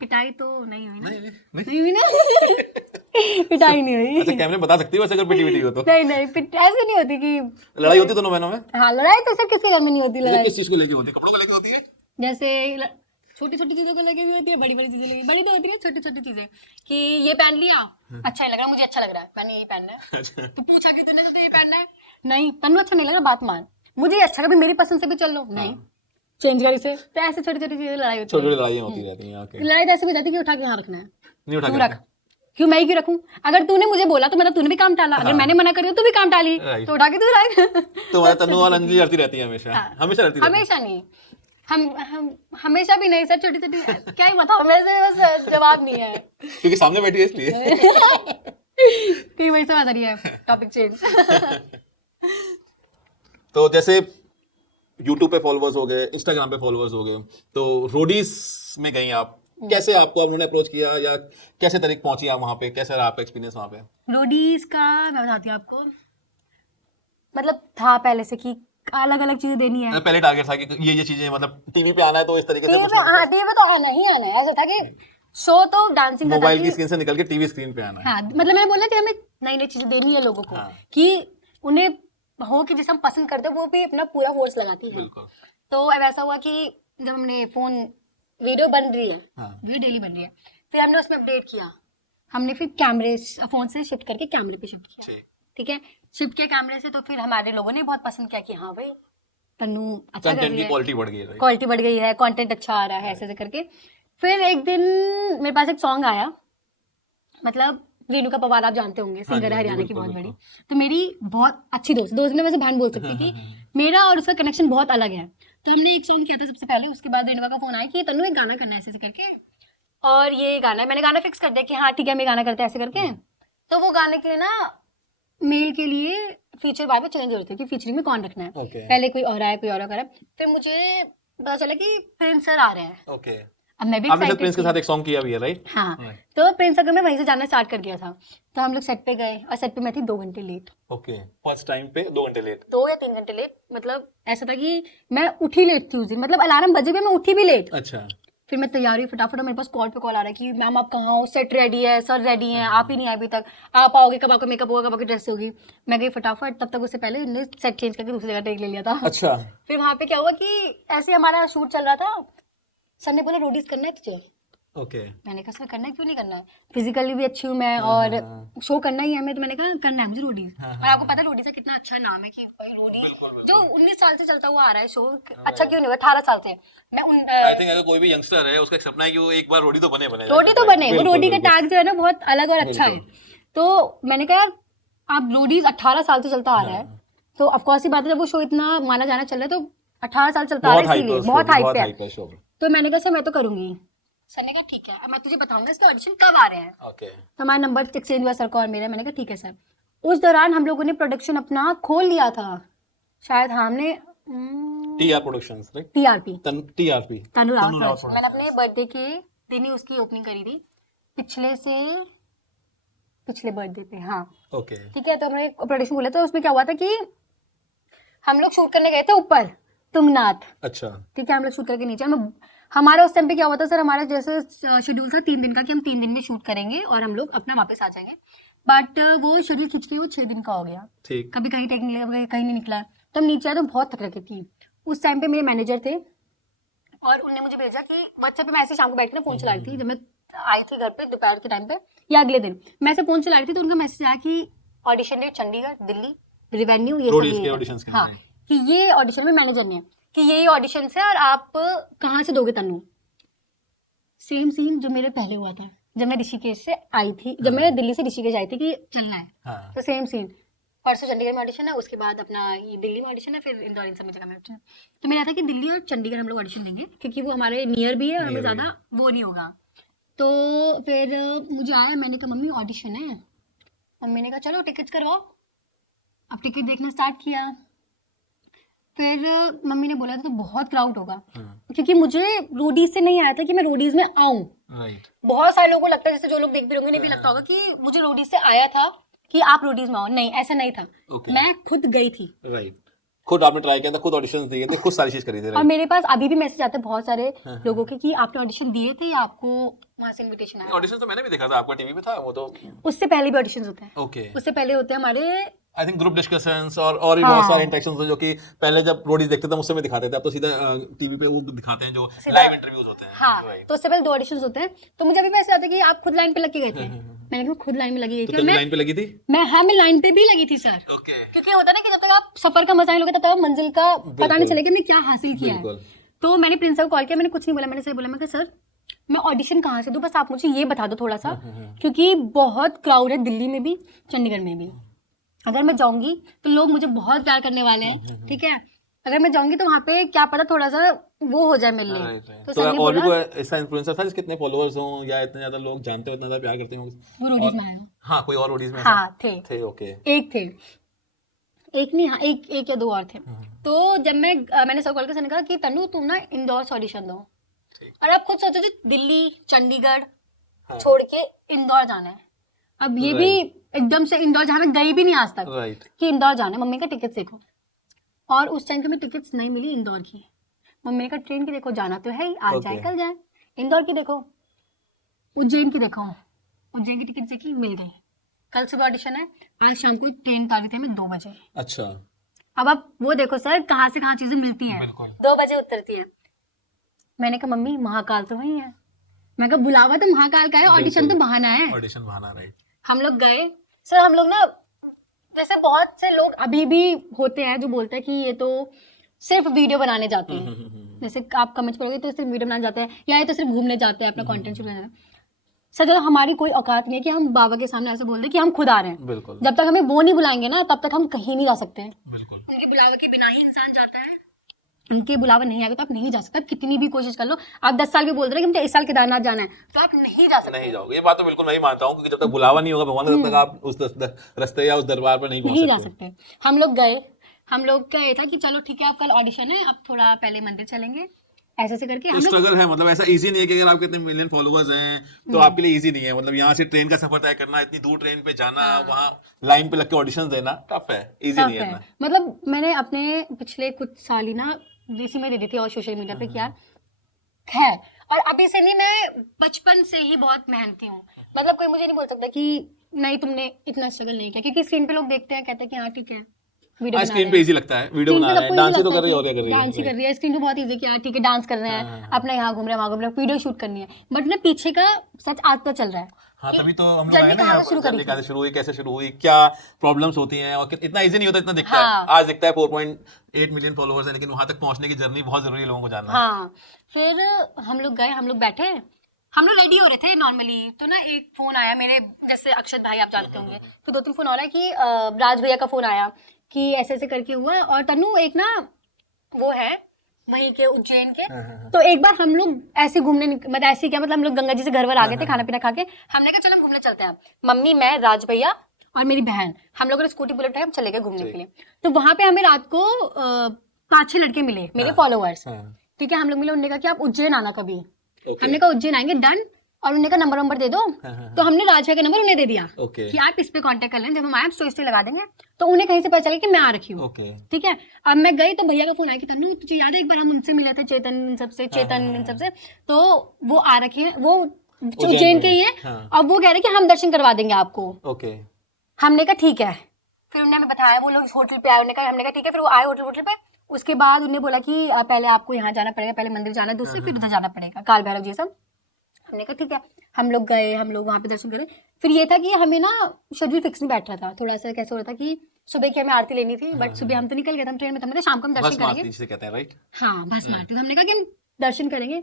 पिटाई तो नहीं हुई ना, नहीं नहीं हुई ना। पिटाई नहीं हुई। अच्छा, कैमरे में बता सकती हो वैसे अगर पिटी विटी हो तो? नहीं नहीं, ऐसे नहीं होती कि लड़ाई होती दोनों बहनों में? हाँ, लड़ाई तो सर किसके घर में नहीं होती लड़ाई। किस चीज को लेके होती है? कपड़ों को लेके होती है? जैसे छोटी छोटी चीजों को लेके भी होती है, बड़ी बड़ी चीजें लेके, बड़ी तो होती है छोटी छोटी चीजें कि ये पहन लिया, अच्छा नहीं लग रहा, मुझे अच्छा लग रहा है, मैंने यही पहनना है। तू पूछा कि तूने तो ये पहनना है, नहीं तन्नू अच्छा नहीं लग रहा, बात मान, मुझे अच्छा, कभी मेरी पसंद से भी चल लो, नहीं चेंज कर इसे। तो ऐसे छोटी छोटी चीजें लड़ाई होती छोटी है। छोटी लड़ाइयाँ होती रहती हैं। ओके, लड़ाई तो ऐसे भी जाती है कि उठा के यहाँ रखना है, नहीं उठा तू के रख, क्यों मैं ही क्यों रखूं? अगर तूने मुझे बोला तो मतलब तूने भी काम टाला, अगर मैंने मना करी तू भी काम टाली, Right. तो उठा के तू रख। तो मतलब तन्नू और अंजलि लड़ती रहती है हमेशा, हमेशा लड़ती रहती है। हमेशा नहीं, हम हमेशा भी नहीं सर, छोटी छोटी क्या ही बताओ, मेरे से बस जवाब नहीं है क्योंकि सामने बैठी है इसलिए। कि वही समझ रही है, टॉपिक चेंज। तो जैसे YouTube पे फॉलोअर्स हो गए, Instagram पे फॉलोअर्स हो गए, तो रोडीज में गई आप, कैसे आपको उन्होंने अप्रोच किया या कैसे तरीके पहुंची आप वहां पे? कैसा रहा आपका एक्सपीरियंस वहां पे? रोडीज का मैं बताती हूँ आपको, मतलब था पहले से कि अलग अलग चीजें देनी है। पहले टारगेट था कि ये चीजें मतलब टीवी पे आना है तो इस तरीके से टीवी पे, हाँ टीवी पे तो आना ही आना है, ऐसा था कि शो तो डांसिंग का था मोबाइल की कि स्क्रीन से निकल के टीवी स्क्रीन पे आना है। हाँ, मतलब मैं बोला कि हमें नई नई चीजें देनी है लोगों को, हाँ। कि उन्हें हो कि जिसे हम पसंद करते हैं वो भी अपना पूरा फोर्स लगाती है। बिल्कुल। तो अब ऐसा हुआ कि जब हमने फोन, वीडियो बन रही है, हाँ। वीडियो डेली बन रही है, फिर हमने उसमें अपडेट किया, हमने फिर कैमरे फोन से शिफ्ट करके कैमरे पे शिफ्ट किया, ठीक। ठीक है, शिफ्ट किया कैमरे से। तो फिर हमारे लोगों ने बहुत पसंद किया कि हाँ भाई तन्नू अच्छा कर कंटेंट रही की है, क्वालिटी बढ़ गई है। क्वालिटी बढ़ गई है, कंटेंट अच्छा आ रहा है, ऐसे ऐसे करके। फिर एक दिन मेरे पास एक सॉन्ग आया, मतलब रेणुका पवार आप जानते होंगे, सिंगर है हरियाणा की बहुत बड़ी, तो मेरी बहुत अच्छी दोस्त में वैसे बहन बोल सकती थी, मेरा और उसका कनेक्शन बहुत अलग है। तो हमने एक सॉन्ग किया था सबसे पहले, उसके बाद रेणुका का फोन आया कि तन्नू एक गाना करना है ऐसे ऐसे करके, और ये गाना है, मैंने गाना फिक्स कर दिया कि हाँ ठीक है मैं गाना करते हैं ऐसे करके। तो वो गाने के लिए ना मेल के लिए फीचर बार बार चेंज हो रही थी कि फीचरिंग में कौन रखना है, पहले कोई और आया, कोई और कर रहा है। फिर मुझे पता चला कि प्रिंस सर आ रहे हैं। ओके, अब मैं भी आपने excited प्रिंस के थी। साथ एक सॉन्ग किया भी है, राइट? हाँ, तो प्रिंस सर को मैं वहीं से जाना स्टार्ट कर दिया था। तो हम लोग सेट पे गए और सेट पे मैं थी 2 घंटे लेट। ओके, फर्स्ट टाइम पे 2 घंटे लेट? 2 या 3 घंटे लेट, मतलब ऐसा था कि मैं उठी लेट थी उस दिन, मतलब अलार्म बजे भी मैं उठी भी लेट। अच्छा, फिर मैं तैयार हुई फटाफट, और मेरे पास कॉल पे कॉल आ रहा है कि मैम आप कहाँ हो, सेट रेडी है, सर रेडी हैं, आप ही नहीं आए अभी तक, आप आओगे कब, आपका मेकअप होगा, कब आपकी ड्रेस होगी। मैं गई फटाफट, तब तक उससे पहले उन्होंने सेट चेंज करके दूसरी जगह टेक ले लिया था। अच्छा फिर वहाँ पे क्या हुआ कि ऐसे हमारा शूट चल रहा था, सर ने बोला रोडीज करना है तुझे। ओके मैंने कहा सर करना है, क्यों नहीं करना है, फिजिकली भी अच्छी हूँ मैं और शो करना ही है हमें, तो मैंने कहा करना है मुझे रोडीज। और आपको पता है रोडीज का कितना अच्छा नाम है कि भाई रोडीज जो 19 साल से चलता हुआ आ रहा है शो, अच्छा क्यों नहीं हुआ, 18 साल से मैं आई थिंक अगर कोई भी यंगस्टर है उसका एक सपना है कि वो एक बार रोडी तो बने रोडी तो बने, वो रोडी का टैग जो है ना बहुत अलग और अच्छा है। तो मैंने कहा आप रोडीज 18 साल से चलता आ रहा है, तो ऑफकोर्स ही बात है, जब वो शो इतना माना जाना चल रहा है तो 18 साल चलता आ रहा है, इसीलिए बहुत हाइप है। तो मैंने कहा सर मैं तो करूंगी। सर ने कहा ठीक है, अब मैं तुझे बताऊंगा इसके ऑडिशन कब आ रहे हैं। तो हमारा नंबर एक्सचेंज हुआ सर का और मेरा, मैंने कहा ठीक है सर। उस दौरान हम लोगों ने प्रोडक्शन अपना खोल लिया था, शायद हमने TR productions right, TRP TRP Tanurag, मैंने अपने बर्थडे के दिन ही उसकी ओपनिंग करी थी, पिछले बर्थडे पे। हाँ ओके ठीक है, तो हमने प्रोडक्शन खोला, तो उसमें क्या हुआ था कि हम लोग शूट करने गए थे ऊपर तुंगनाथ। अच्छा ठीक है, हम लोग शूट करके नीचे, हम हमारा उस टाइम पे क्या हुआ था सर, हमारा जैसे शेड्यूल था 3 दिन का कि हम 3 दिन में शूट करेंगे और हम लोग अपना वापस आ जाएंगे, बट वो शेड्यूल खींच के वो 6 दिन का हो गया। ठीक कभी कहीं टेक निकला, कभी कहीं नहीं निकला, तो हम नीचे आए तो बहुत थक रखी थी। उस टाइम पे मेरे मैनेजर थे और उन्होंने मुझे भेजा कि व्हाट्सएप पे मैं ऐसे शाम को बैठ के ना फोन चला रही थी, जब मैं आई थी घर पे दोपहर के टाइम पे या अगले दिन मैं ऐसे फोन चला रही थी, तो उनका मैसेज आया कि ऑडिशन डेट चंडीगढ़, दिल्ली, रिवेन्यू, ये रोडीज सब के ये है। ऑडिशंस के हाँ कि ये ऑडिशन में मैनेजर ने कि ये ऑडिशन है और आप कहाँ से दोगे तनु। सेम सीन जो मेरे पहले हुआ था जब मैं ऋषिकेश से आई थी, जब मैं दिल्ली से ऋषिकेश आई थी कि चलना है, हाँ तो सेम सीन, परसों चंडीगढ़ में ऑडिशन है, उसके बाद अपना ये दिल्ली में ऑडिशन है, फिर इंदौर, इन सब जगह में ऑडिशन है। तो मैंने था कि दिल्ली और चंडीगढ़ हम लोग ऑडिशन देंगे क्योंकि वो हमारे नियर भी है और हमें ज़्यादा वो नहीं होगा। तो फिर मुझे आया, मैंने कहा मम्मी ऑडिशन है, मम्मी ने कहा चलो टिकट्स करवाओ। अब टिकट देखना स्टार्ट किया, फिर मम्मी ने बोला था तो बहुत क्राउड होगा, क्योंकि मुझे रोडीज से नहीं आया था कि मैं रोडीज में आऊं। राइट बहुत सारे लोगों को लगता है, जैसे जो लोग देख भी होंगे नहीं भी लगता होगा कि मुझे रोडीज से आया था कि आप रोडीज में आओ, नहीं ऐसा नहीं था। मैं खुद गई थी, राइट खुद आपने ट्राई किया था, खुद ऑडिशंस दिए थे, खुद सारी चीज करी थी। और मेरे पास अभी भी मैसेज आते हैं बहुत सारे लोगों के कि आपने ऑडिशन दिए थे या आपको वहां से इनविटेशन आया। ऑडिशन तो मैंने भी देखा था, आपका टीवी पे था वो तो। उससे पहले भी ऑडिशन होते हैं, ओके उससे पहले होते हैं हमारे आई थिंक ग्रुप डिस्कशंस और भी बहुत सारे इंटरेक्शंस जो कि पहले जब रोडीज देखते थे उस समय दिखाते थे, अब तो सीधा टीवी पे वो दिखाते हैं जो लाइव इंटरव्यूज होते हैं। हाँ तो उससे पहले 2 ऑडिशंस होते हैं। तो मुझे अभी मैसेज आता है कि आप खुद लाइन पे लग के गए थे, मैंने कहा खुद लाइन में लगी गई थी। तो लाइन पे लगी थी? मैं लाइन पे भी लगी थी सर, ओके क्योंकि होता है ना कि जब तक आप सफर का मजा नहीं लोगे तब तक आप मंजिल का पता नहीं चलेगा मैं क्या हासिल किया है। तो मैंने प्रिंसिपल को कॉल किया, मैंने कुछ नहीं बोला, मैंने सर बोला, मैं कहा सर मैं ऑडिशन कहाँ से दूं, बस आप मुझे ये बता दो थोड़ा सा, क्योंकि बहुत क्राउड है दिल्ली में भी चंडीगढ़ में भी। अगर मैं जाऊंगी तो लोग मुझे बहुत प्यार करने वाले हैं, ठीक है, अगर मैं जाऊंगी तो वहाँ पे क्या पता थोड़ा सा वो हो जाए मिलने। तो सर ने और भी कोई ऐसा इन्फ्लुएंसर था जिसके इतने फॉलोअर्स हों या इतने ज्यादा लोग जानते हो, इतना ज्यादा प्यार करते हो? वो रोडीज में आया। हाँ कोई और रोडीज में हाँ थे ओके एक थे, एक नहीं, हाँ एक या 2 और थे। तो जब मैंने सर कॉल कर कहा कि तनु तुम ना इंदौर से ऑडिशन दो, और आप खुद सोचो दिल्ली चंडीगढ़ छोड़ के इंदौर जाना है। अब ये भी एकदम से इंदौर जहाँ मैं गई भी नहीं आज तक कि इंदौर जाना है, मम्मी का टिकट देखो, और उस टाइम पे मैं टिकट्स नहीं मिली इंदौर की। मम्मी ने कहा ट्रेन की देखो, जाना तो है ही, आज जाए कल जाए। इंदौर की देखो, उज्जैन की देखो, उज्जैन की टिकट देखी, मिल गई। कल सुबह ऑडिशन है, आज शाम को ट्रेन उतारी थी मैं 2 बजे। अच्छा अब आप वो देखो सर कहाँ से कहाँ चीजें मिलती हैं, 2 बजे उतरती है। मैंने कहा मम्मी महाकाल तो वही है, मैं कहा बुलावा तो महाकाल का है, ऑडिशन तो बहाना है। ऑडिशन बहाना राइट। हम लोग गए सर, हम लोग ना जैसे बहुत से लोग अभी भी होते हैं जो बोलते हैं कि ये तो सिर्फ वीडियो बनाने जाते हैं, जैसे आप कमेंट्स पढ़ोगे तो सिर्फ वीडियो बनाने जाते हैं या ये तो सिर्फ घूमने जाते हैं, अपना कंटेंट शूट करने। सर जब हमारी कोई औकात नहीं है कि हम बाबा के सामने ऐसे बोल दे कि हम खुद आ रहे हैं। बिल्कुल। जब तक हमें वो नहीं बुलाएंगे ना तब तक हम कहीं नहीं जा सकते हैं। बिल्कुल। उनके बुलावे के बिना ही इंसान जाता है, उनके बुलावा नहीं आएगा तो आप नहीं जा सकते। आप कितनी भी कोशिश कर लो, आप 10 साल भी बोल रहे हैं कि मुझे इस साल केदारनाथ जाना है, तो आप नहीं जा सकते। नहीं जाओगे, ये बात तो बिल्कुल मैं ही मानता हूँ, क्योंकि जब तक बुलावा नहीं होगा भगवान का तब तक आप उस रास्ते या उस दरबार पर नहीं पहुंच जा सकते। हम लोग गए था कि चलो ठीक है अब कल ऑडिशन है, अब थोड़ा पहले मंदिर चलेंगे, ऐसे से करके तो स्ट्रगल है, मतलब ऐसा इजी नहीं है कि अगर आपके इतने मिलियन फॉलोअर्स हैं तो आपके लिए इजी नहीं है। मतलब यहाँ से ट्रेन का सफर तय करना, इतनी दूर ट्रेन पे जाना, वहाँ लाइन पे लग के ऑडिशन देना टफ है, इजी नहीं है। मतलब मैंने अपने पिछले कुछ साल ही ना देसी में दे दी थी और सोशल मीडिया पे किया, है। और अभी से नहीं, मैं बचपन से ही बहुत मेहनती हूँ। मतलब कोई मुझे नहीं बोल सकता कि नहीं तुमने इतना स्ट्रगल नहीं किया, क्योंकि स्क्रीन पे लोग देखते हैं, कहते हैं कि हाँ ठीक है वीडियो बना स्क्रीन रहे पे हैं। इजी लगता है, वीडियो स्क्रीन बना पे रहे हैं, सबको डांस ही easy तो कर लगता रही है है और क्या कर कि रही है। डांस ही कर रही है। स्क्रीन पे बहुत इजी कि हाँ ठीक है डांस कर रहे हैं, अपना यहाँ घूम रहे हैं वहाँ घूम रहे हैं, वीडियो शूट करनी है। बट ना पीछे का सच आज तो चल रहा है। हाँ, तभी तो हम लोग जर्नी आए ना कहाँ यहाँ से पर, शुरू करी जर्नी थी? कहाँ से शुरू हुई, कैसे शुरू हुई, क्या प्रॉब्लम्स होती हैं, और इतना इजी नहीं होता, इतना दिखता हाँ। है। आज दिखता है 4.8 मिलियन फॉलोअर्स है, लेकिन वहां तक पहुंचने की जर्नी बहुत जरूरी है लोगों को जानना। हाँ, फिर हम लोग गए, हम लोग बैठे, हम लोग रेडी हो रहे थे नॉर्मली, तो ना एक फोन आया मेरे, जैसे अक्षत भाई आप जानते होंगे, फिर 2-3 फोन आ रहा है कि राज भैया का फोन आया कि ऐसे ऐसे करके हुआ, और तनु एक ना वो है वहीं के उज्जैन के, तो एक बार हम लोग ऐसे घूमने मतलब ऐसे क्या, मतलब हम लोग गंगा जी से घर वर आ गए थे खाना पीना खा के, हमने कहा चल हम घूमने चलते हैं, मम्मी मैं राज भैया और मेरी बहन, हम लोगों ने स्कूटी बुलेट है, हम चले गए घूमने के लिए। तो वहां पे हमें रात को 5-6 लड़के मिले मेरे फॉलोअर्स, ठीक है, हम लोग मिले, उन्होंने कहा कि आप उज्जैन आना कभी, हमने कहा उज्जैन आएंगे, डन। और उन्होंने कहा नंबर दे दो, तो हमने राज भैया का नंबर उन्हें दे दिया कि आप इस पे कांटेक्ट कर लें, जब हम आए स्टोरी लगा देंगे। तो उन्हें कहीं से पता चला कि मैं आ रखी हूँ, ठीक है। अब मैं गई तो भैया का फोन आया कि तन्नू तुझे याद है एक बार हम उनसे मिले थे, चेतन इन सबसे, तो वो आ रखी है, वो उज्जैन के ही है, और वो कह रहे कि हम दर्शन करवा देंगे आपको। हमने कहा ठीक है, फिर उन्होंने हमें बताया, वो लोग होटल पे आए, हमने कहा ठीक है, फिर वो आए होटल पे। उसके बाद उन्होंने बोला कि पहले आपको यहाँ जाना पड़ेगा, पहले मंदिर जाना दूसरे, फिर उधर जाना पड़ेगा काल भैरव जी सब। हमने कहा ठीक है, हम लोग गए, हम लोग वहाँ पे दर्शन करे। फिर ये था कि हमें ना शेड्यूल फिक्स नहीं बैठ रहा था, थोड़ा सा कैसे हो रहा था कि सुबह की हमें आरती लेनी थी, बट सुबह हम तो निकल गए थे, हम ट्रेन में थे, हमने कहा शाम को हम दर्शन करेंगे, कहते हैं राइट। हाँ भस्म आरती, तो हमने कहा कि हम दर्शन करेंगे,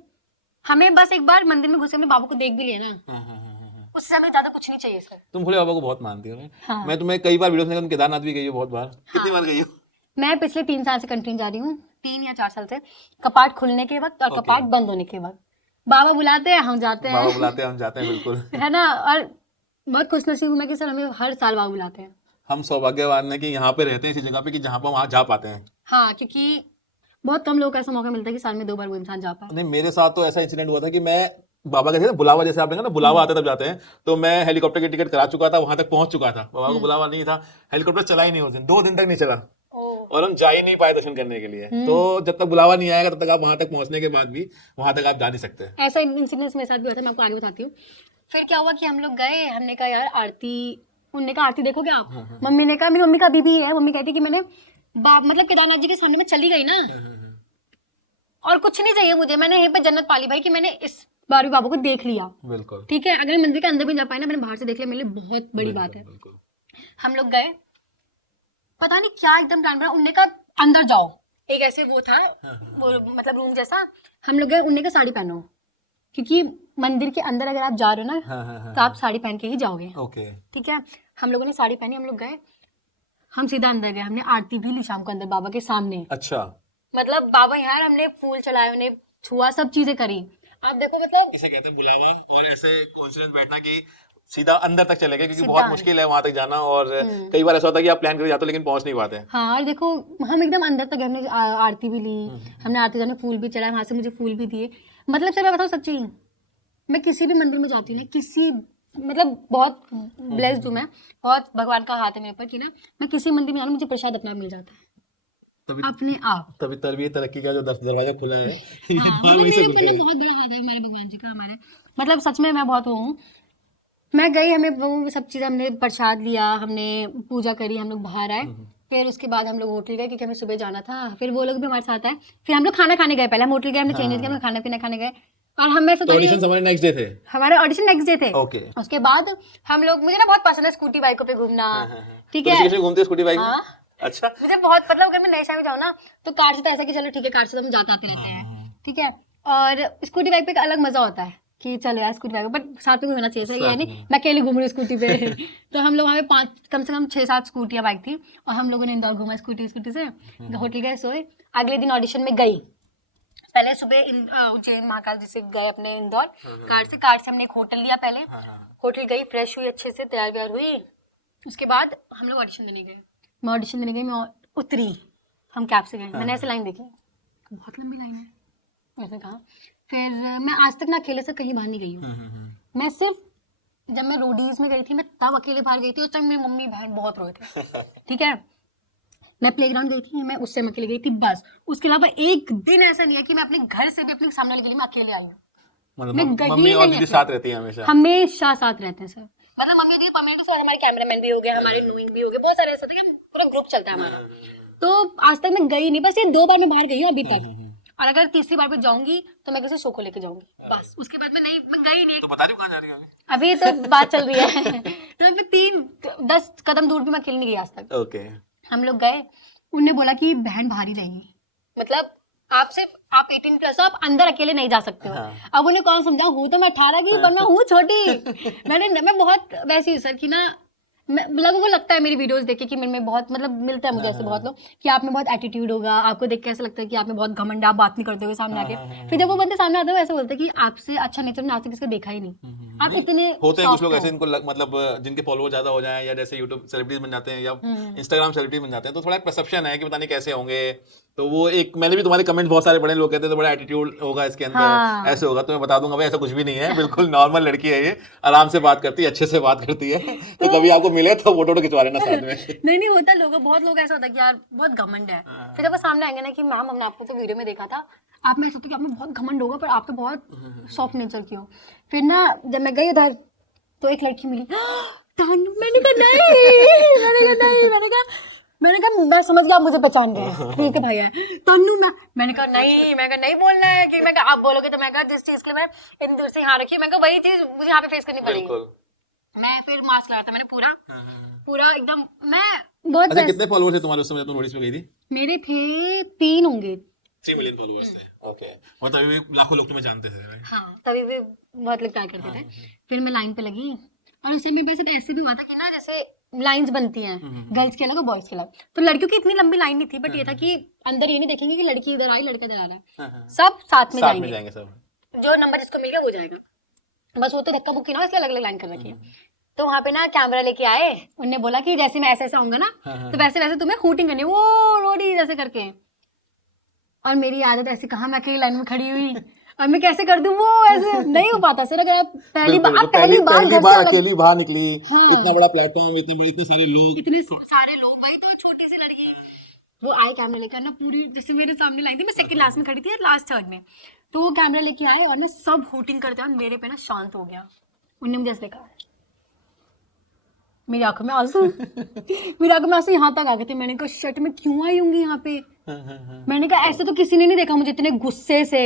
हमें बस एक बार मंदिर में घुसे अपने बाबू को देख भी लिया ना, उससे हमें ज्यादा कुछ नहीं चाहिए सर। तुम भोले बाबा को बहुत मानती हो। हाँ। मैं तुम्हें कई बार वीडियो में केदारनाथ भी गई हो, बहुत बार। कितनी बार गई हो? मैं पिछले 3 साल से कंटिन्यू जा रही हूँ, 3 या 4 साल से, कपाट खुलने के वक्त और कपाट बंद होने के वक्त, बाबा बुलाते हैं हम जाते हैं, बाबा बुलाते हैं हम जाते हैं, बिल्कुल है ना। और बहुत खुशनसीब हूँ मैं कि सर हमें हर साल बाबा बुलाते हैं। हम सौभाग्यवान है कि यहाँ पे रहते हैं, इसी जगह पे, कि जहाँ पे वहाँ जा पाते हैं। हाँ, क्योंकि बहुत कम लोगों को ऐसा मौका मिलता है कि साल में 2 बार वो इंसान जा पाए। नहीं, मेरे साथ तो ऐसा इंसिडेंट हुआ था कि मैं बाबा का बुलावा, जैसे आपने कहा ना बुलावा आता है तब जाते हैं, तो मैं हेलीकॉप्टर की टिकट करा चुका था, वहां तक पहुंच चुका था, बाबा को बुलावा नहीं था, हेलीकॉप्टर चला ही नहीं उस दिन, 2 दिन तक नहीं चला, और हम जा ही नहीं पाए दर्शन करने के लिए। तो जब तक बुलावा नहीं आएगा तब तक आप वहां तक पहुंचने के बाद भी वहां तक आप जा नहीं सकते। ऐसा इंसिडेंस मेरे साथ भी हुआ था, मैं आपको आगे बताती हूँ। फिर क्या हुआ कि हम लोग गए, हमने कहा यार आरती, उन्होंने कहा आरती देखोगे आप, मम्मी ने कहा, मेरी मम्मी का अभी भी है, मम्मी कहती कि मैंने मतलब केदारनाथ जी के सामने में चली गई ना, और कुछ नहीं चाहिए मुझे, मैंने यहीं पे जन्नत पाली भाई, कि मैंने इस बार भी बाबू को देख लिया, बिल्कुल ठीक है। अगर मंदिर के अंदर भी जा पाए ना, मैंने बाहर से देख लिया, मेरे लिए बहुत बड़ी बात है। हम लोग गए, पता नहीं क्या एकदम प्लान बना, उनने कहा अंदर जाओ, एक ऐसे वो था, वो मतलब रूम जैसा, हम लोग गए, उनने कहा साड़ी पहनो, क्योंकि मंदिर के अंदर अगर आप जा रहे हो ना, तो आप साड़ी पहन के ही जाओगे, ठीक है। हम लोगों ने साड़ी पहनी, हम लोग गए, हम सीधा अंदर गए, हमने आरती भी ली शाम को अंदर बाबा के सामने। अच्छा, मतलब बाबा यार, हमने फूल चढ़ाए, उन्हें छुआ, सब चीजें करी। आप देखो मतलब इसे कहते हैं बुलावा, और ऐसे कोइंसिडेंस बैठना कि सीधा अंदर तक चले गए, क्योंकि बहुत मुश्किल है वहां तक जाना, और कई बार ऐसा होता है कि आप प्लान करके जाते हो लेकिन पहुंच नहीं पाते। हाँ, और देखो हम एकदम अंदर तक, हमने आरती भी ली, हमने आरती जाने फूल भी चढ़ाए, वहां से मुझे फूल भी दिए। मतलब सर मैं बताऊँ सच्ची, मैं किसी भी मंदिर में जाती हूँ ना, किसी मतलब बहुत ब्लेस्ड हूँ मैं, बहुत भगवान का हाथ है मेरे ऊपर कि ना, मैं किसी मंदिर में जाऊँ मुझे प्रसाद अपना मिल जाता है अपने आप। तभी तरबियत तरक्की का जो दरवाजा खुला है, हाँ, मतलब मेरे ऊपर ना बहुत बड़ा हाथ है हमारे भगवान जी का, हमारे मतलब सच में मैं बहुत वो हूँ। मैं गई, हमें वो सब चीज़, हमने प्रसाद लिया, हमने पूजा करी, हम लोग बाहर आए, फिर उसके बाद हम लोग होटल गए, क्योंकि हमें सुबह जाना था, फिर वो लोग भी हमारे साथ आए, फिर हम लोग खाना खाने गए, पहले हम होटल गए, हमने चेंज किया, हम खाना पीना खाने गए, और हमें ऑडिशन हमारे नेक्स्ट डे थे, हमारे ऑडिशन नेक्स्ट डे थे। ओके। उसके बाद हम लोग, मुझे ना बहुत पसंद है स्कूटी बाइकों पे घूमना, ठीक है, तो घूमते स्कूटी बाइक में? अच्छा, मुझे बहुत, मतलब अगर मैं नए शहर में जाऊँ ना, तो कार से तो ऐसा कि चलो ठीक है, कार से तो हम जाते आते रहते हैं, ठीक है, और स्कूटी बाइक पे एक अलग मजा होता है कि चलो यार स्कूटी बाइक, बट साथ में कोई होना चाहिए, सही है नहीं मैं अकेले घूम रही हूँ स्कूटी पे। तो हम लोग वहाँ पे कम से कम 6-7 स्कूटियाँ बाइक थी, और हम लोगों ने इंदौर घूमा स्कूटी से, होटल गए, सोए, अगले दिन ऑडिशन में गई। पहले सुबह उज्जैन महाकाल जी से गए अपने इंदौर, कार से हमने एक होटल लिया, पहले होटल गई, फ्रेश हुई, अच्छे से तैयार व्यार हुई, उसके बाद हम लोग ऑडिशन देने गए। मैं ऑडिशन देने गई, मैं उतरी, हम कैब से गए, मैंने ऐसे लाइन देखी, बहुत लंबी लाइन है, ऐसे कहा। फिर मैं आज तक ना अकेले से कहीं बाहर नहीं गई हूँ, मैं सिर्फ जब मैं रोडीज में गई थी, मैं तब अकेले बाहर गई थी, उस टाइम मेरी मम्मी बहन बहुत रोए थे, ठीक है, मैं प्लेग्राउंड गई थी, मैं उस टाइम अकेले गई थी बस। उसके अलावा एक दिन ऐसा नहीं है कि मैं अपने घर से भी अपने सामने वाले गली में अकेले आई हूँ। मतलब मैं गई मम्मी और नहीं दीदी है। साथ रहती है हमेशा? हमेशा साथ रहते हैं सर। मतलब मम्मी दीदी परमानेंट, और हमारे कैमरामैन भी हो गए, हमारे नोइंग भी हो गए, बहुत सारे ऐसे होते हैं कि पूरा ग्रुप चलता है हमारा। तो आज तक मैं गई नहीं, बस ये 2 बार मैं बाहर गई हूँ अभी तक। और अगर तीसरी बार पे जाऊंगी तो मैं किसी शो को लेके जाऊंगी बस। उसके बाद मैं गई नहीं। तो बता रही हूँ कहाँ जा रही है अभी तो बात चल रही है। तो मैं 3-10 कदम दूर भी मैं अकेले नहीं गई आज तक। ओके। हम लोग गए, उनने बोला कि बहन बाहर ही रहेगी, मतलब आप सिर्फ आप 18+ हो, आप अंदर अकेले नहीं जा सकते हो। हाँ। अब उन्हें कौन समझाऊं, हूँ तो मैं 18 की पर मैं हूँ छोटी। मैं बहुत वैसी हूँ सर कि ना, लोगों को लगता है मेरी वीडियोस देख के कि मेरे में बहुत मतलब मिलता है मुझे ऐसे बहुत लोग कि आप में बहुत एटीट्यूड होगा, आपको देख के ऐसा लगता है कि आप में बहुत घमंड है, आप बात नहीं करते हुए सामने आके। फिर जब वो बंदे सामने आते हैं ऐसा बोलते हैं कि आपसे अच्छा नेचर मैंने आज तक किसका देखा ही नहीं, आप इतने होते हैं कुछ soft लोग हो। ऐसे, इनको मतलब जिनके फॉलोवर ज्यादा हो जाएं या जैसे यूट्यूब सेलिब्रिटीज बन जाते हैं या इंस्टाग्राम सेलिब्रिटी बन जाते हैं, तो थोड़ा एक परसेप्शन है कि पता नहीं कैसे होंगे। तो वो एक, मैंने भी तुम्हारे कमेंट बहुत सारे पढ़े, लोग कहते हैं तो बड़ा एटीट्यूड होगा इसके अंदर, हाँ। ऐसे होगा। तो मैं बता दूंगा भाई ऐसा कुछ भी नहीं है, बिल्कुल नॉर्मल लड़की है ये, आराम से बात करती है, अच्छे से बात करती है। तो कभी आपको मिले तो फोटो खिंचवा लेना साथ में। नहीं नहीं होता, लोगों बहुत लोग ऐसा होता है कि यार बहुत घमंड है। फिर जब वो सामने आएंगे ना कि मैम हमने आपको तो वीडियो में देखा था, आप में सोचते कि आप में बहुत घमंड होगा पर आप तो बहुत सॉफ्ट नेचर की हो। फिर ना जब मैं गई उधर तो एक लड़की मिली, तानू, मैंने कहा नहीं, मैंने कहा मैं समझ गया आप मुझे पहचान रहे हैं, फिर के भाई है तन्नू। मैंने कहा नहीं बोलना है कि मैं कहा आप बोलोगे तो मैं कहा जिस चीज के लिए मैं इतनी दूर से यहाँ रखी, मैं कहा वही चीज मुझे यहाँ पे फेस करनी पड़ेगी। मैं फिर मास्क लगाया था मैंने पूरा एकदम, मैं बहुत अच्छा, कितने फॉलोअर्स थे तुम्हारे उस समय जब तुम रोडीज पे गई थी? मेरे थे 3 होंगे। 3 मिलियन फॉलोअर्स थे। ओके। मतलब अभी भी लाखों लोग तुम्हें जानते थे, राइट? हाँ तभी भी बहुत लोग ट्राई करते थे। फिर मैं लाइन पे लगी और उस समय मेरे साथ ऐसे भी हुआ था कि ना जैसे लाइंस बनती हैं गर्ल्स के अलग और बॉयज के अलग, तो लड़कियों की इतनी लंबी लाइन नहीं थी, बट ये था कि अंदर ये नहीं देखेंगे कि लड़की इधर आई लड़का इधर आ रहा है, सब साथ में जाएंगे, सब। जो नंबर जिसको मिल गया वो जाएगा। बस वो तो धक्का मुक्की ना, इसलिए अलग अलग लाइन कर रखी है। तो वहां पे ना कैमरा लेके आए, उनने बोला कि जैसे मैं ऐसे आऊंगा ना तो वैसे वैसे तुम्हें हूटिंग करनी है, वो रोडी जैसे करके। और मेरी आदत ऐसे, कहा मैं अकेली लाइन में खड़ी हुई और मैं कैसे कर दूं वो, ऐसे नहीं हो पाता सर। अगर आप पहली बार पहली बार घर से अकेली बाहर निकली, हाँ। इतना बड़ा प्लेटफॉर्म, इतने सारे लोग, वही तो छोटी सी लड़की, वो आए कैमरा लेकर ना, पूरी जैसे मेरे सामने लाइन थी, मैं सेकंड लास्ट में खड़ी थी, लास्ट थर्ड में, तो वो कैमरा लेके आए और ना सब हूटिंग करते हैं और मेरे पे ना शांत हो गया। उन्होंने मुझे ऐसे देखा, मेरी आंखों में आंसू यहाँ तक आ गए थे। मैंने कहा शट, मैं क्यों आई होंगी यहाँ पे। मैंने कहा ऐसे तो किसी ने नहीं देखा मुझे इतने गुस्से से।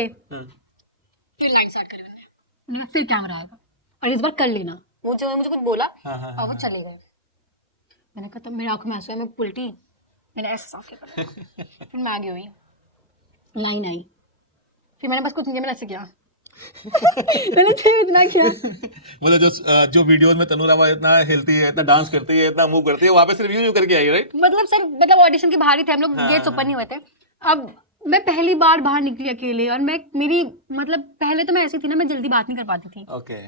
फिर लाइन स्टार्ट करी मैंने, फिर कैमरा आएगा और इस बार कर लेना। वो जो मुझे कुछ बोला और वो चले गए। मैंने कहा तब मेरी आंखों में आंसू है, मैं उल्टी, मैंने ऐसा साफ किया। फिर मैं आगे हुई, लाइन आई, फिर मैंने बस कुछ नहीं, मैंने ऐसे किया। मैंने इतना किया। मतलब जो वीडियोस में तनु रावत इतना हिलती है, इतना डांस करती है, इतना मूव करती है, वहाँ पे सिर्फ यूं करके आई, राइट? मतलब सर, मतलब ऑडिशन के बाहर ही थे हम लोग, गेट्स ओपन नहीं हुए थे। अब मैं पहली बार बाहर निकली अकेले और मेरी मतलब पहले तो मैं ऐसी थी ना, मैं जल्दी बात नहीं कर पाती थी। ओके।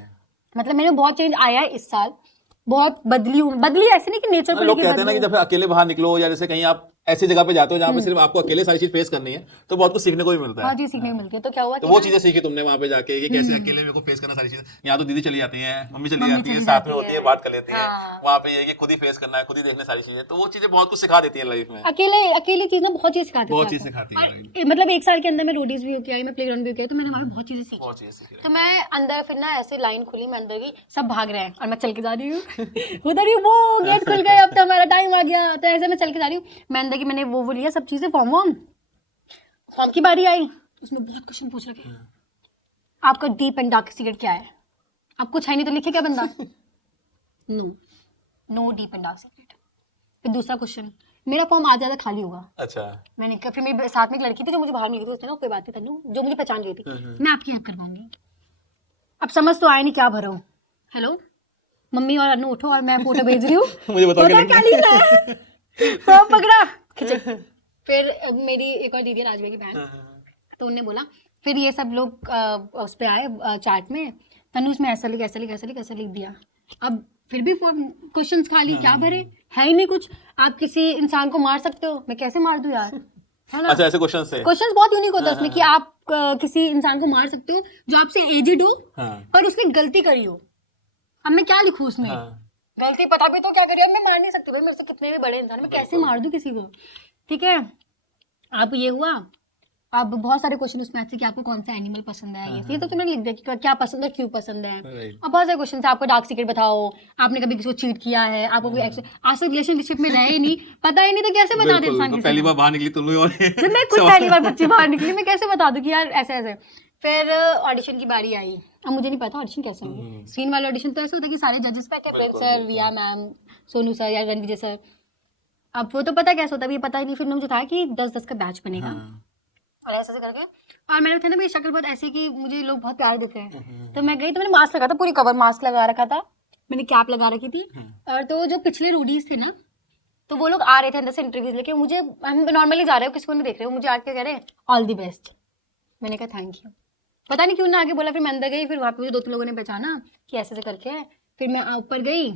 मतलब मैंने बहुत चेंज आया है इस साल, बहुत बदली ऐसे नहीं कि नेचर को लोग लेके कहते हैं ना कि जब अकेले बाहर निकलो या जैसे कहीं आप ऐसी जगह पे जाते हो जहाँ पे सिर्फ आपको अकेले सारी चीज फेस करनी है, तो बहुत कुछ सीखने को भी मिलता है। बहुत चीज सीखने को मिलती है। तो क्या हुआ तो वो चीजें सीखी तुमने वहाँ पे जाके कि कैसे अकेले मेरे को फेस करना सारी चीजें। यहाँ तो दीदी चली जाती है, मम्मी चली जाती है, साथ में होती है, बात कर लेती है। वहाँ पे ये कि खुद ही फेस करना है, खुद ही देखना सारी चीजें, तो वो चीजें बहुत कुछ सिखा देती है लाइफ में। अकेली चीज ना बहुत चीज सिखाती है, बहुत चीज सिखाती है। मतलब 1 साल के अंदर मैं रोडीज भी होके आई, मैं प्लेग्राउंड भी होके आई, तो मैंने वहाँ पे बहुत चीजें सीखी। तो मैं अंदर फिर ना ऐसे लाइन खुली, मैं अंदर गई, सब भाग रहे हैं और मैं चल के जा रही हूँ उधर ही वो गेट खुल गए, अब तो हमारा टाइम आ गया। तो ऐसे मैं चल के जा रही हूँ, मैं अंदर की मैंने वो लिया सब चीजें, फॉर्म की बारी आई, उसमें बहुत क्वेश्चन पूछ रखे, आपका डीप एंड डार्क सीक्रेट क्या है, आप कुछ है नहीं तो लिखे क्या बंदा, no deep and dark secret. फिर दूसरा क्वेश्चन, मेरा फॉर्म आज ज्यादा खाली होगा। अच्छा। मैंने कहा, फिर मेरे साथ में एक लड़की थी जो मुझे बाहर मिली थी, उसने ना कोई बात नहीं तन्नू, जो मुझे पहचान गई थी, मैं आपकी हेल्प करवाऊंगी। अब समझ तो आया नहीं क्या भरो। हेलो मम्मी और अन्नू उठो और मैं फोटो भेज रही हूँ मुझे बताओ क्या लिखना है। फॉर्म पकड़ा, खिंचे। फिर मेरी एक और दीदी राजवी की बहन, तो उन्होंने बोला, फिर ये सब लोग उस पे आए चैट में, तन्नू इसमें ऐसा लिख दिया। अब फिर भी क्वेश्चंस खाली, क्या भरे, है ही नहीं कुछ। आप किसी इंसान को मार सकते हो, मैं कैसे मार दूं यार, है ना। अच्छा, ऐसे क्वेश्चंस बहुत यूनिक होता है उसमें कि आप किसी इंसान को मार सकते हो जो आपसे एजेड हो पर उसने गलती करी हो। अब मैं क्या लिखूं उसमें, गलती पता भी तो क्या करी, अब मैं मार नहीं सकती भाई, मेरे से कितने भी बड़े इंसान, मैं कैसे मार दूं किसी को। ठीक है, अब ये हुआ। अब बहुत सारे क्वेश्चन उसमें आते हैं कि आपको कौन सा एनिमल पसंद है, ये तो तुमने लिख दिया कि क्या पसंद है, क्यों पसंद है। अब बहुत सारे क्वेश्चन थे, आपको डार्क सीक्रेट बताओ, आपने कभी किसी को चीट किया है, आपको कोई आज तक रिलेशनशिप में रहे ही नहीं, पता ही नहीं, तो कैसे बता दे इंसान किसी पहली को? बार बाहर निकली तुम और जब मैं खुद पहली बार बच्ची बाहर निकली, मैं कैसे बता दूं कि यार ऐसे ऐसे। फिर ऑडिशन की बारी आई। अब मुझे नहीं पता ऑडिशन कैसे होंगे। स्क्रीन वाले ऑडिशन तो ऐसे होता है कि सारे जजेस बैठे, प्रिंस सर, रिया मैम, सोनू सर या रणविजय सर। अब वो तो पता कैसे होता है, ये पता ही नहीं। फिर मुझे था कि 10-10 का बैच बनेगा और ऐसे करके। और मैंने बताया ना मेरी शक्ल बहुत ऐसी कि मुझे लोग बहुत प्यार देते हैं, तो मैं गई, तो मैंने मास्क लगा था, पूरी कवर मास्क लगा रखा था, मैंने कैप लगा रखी थी। और तो जो पिछले रोडीज थे ना, तो वो लोग आ रहे थे अंदर से इंटरव्यूज लेके, मुझे, हम नॉर्मली जा रहे हो, किसी को नहीं देख रहे हो, मुझे आके कह रहे हैं ऑल दी बेस्ट। मैंने कहा थैंक यू, पता नहीं क्यों ना आगे बोला। फिर मैं अंदर गई, फिर वहाँ पे मुझे 2-3 लोगों ने पहचाना कि ऐसे ऐसे करके है। फिर मैं ऊपर गई,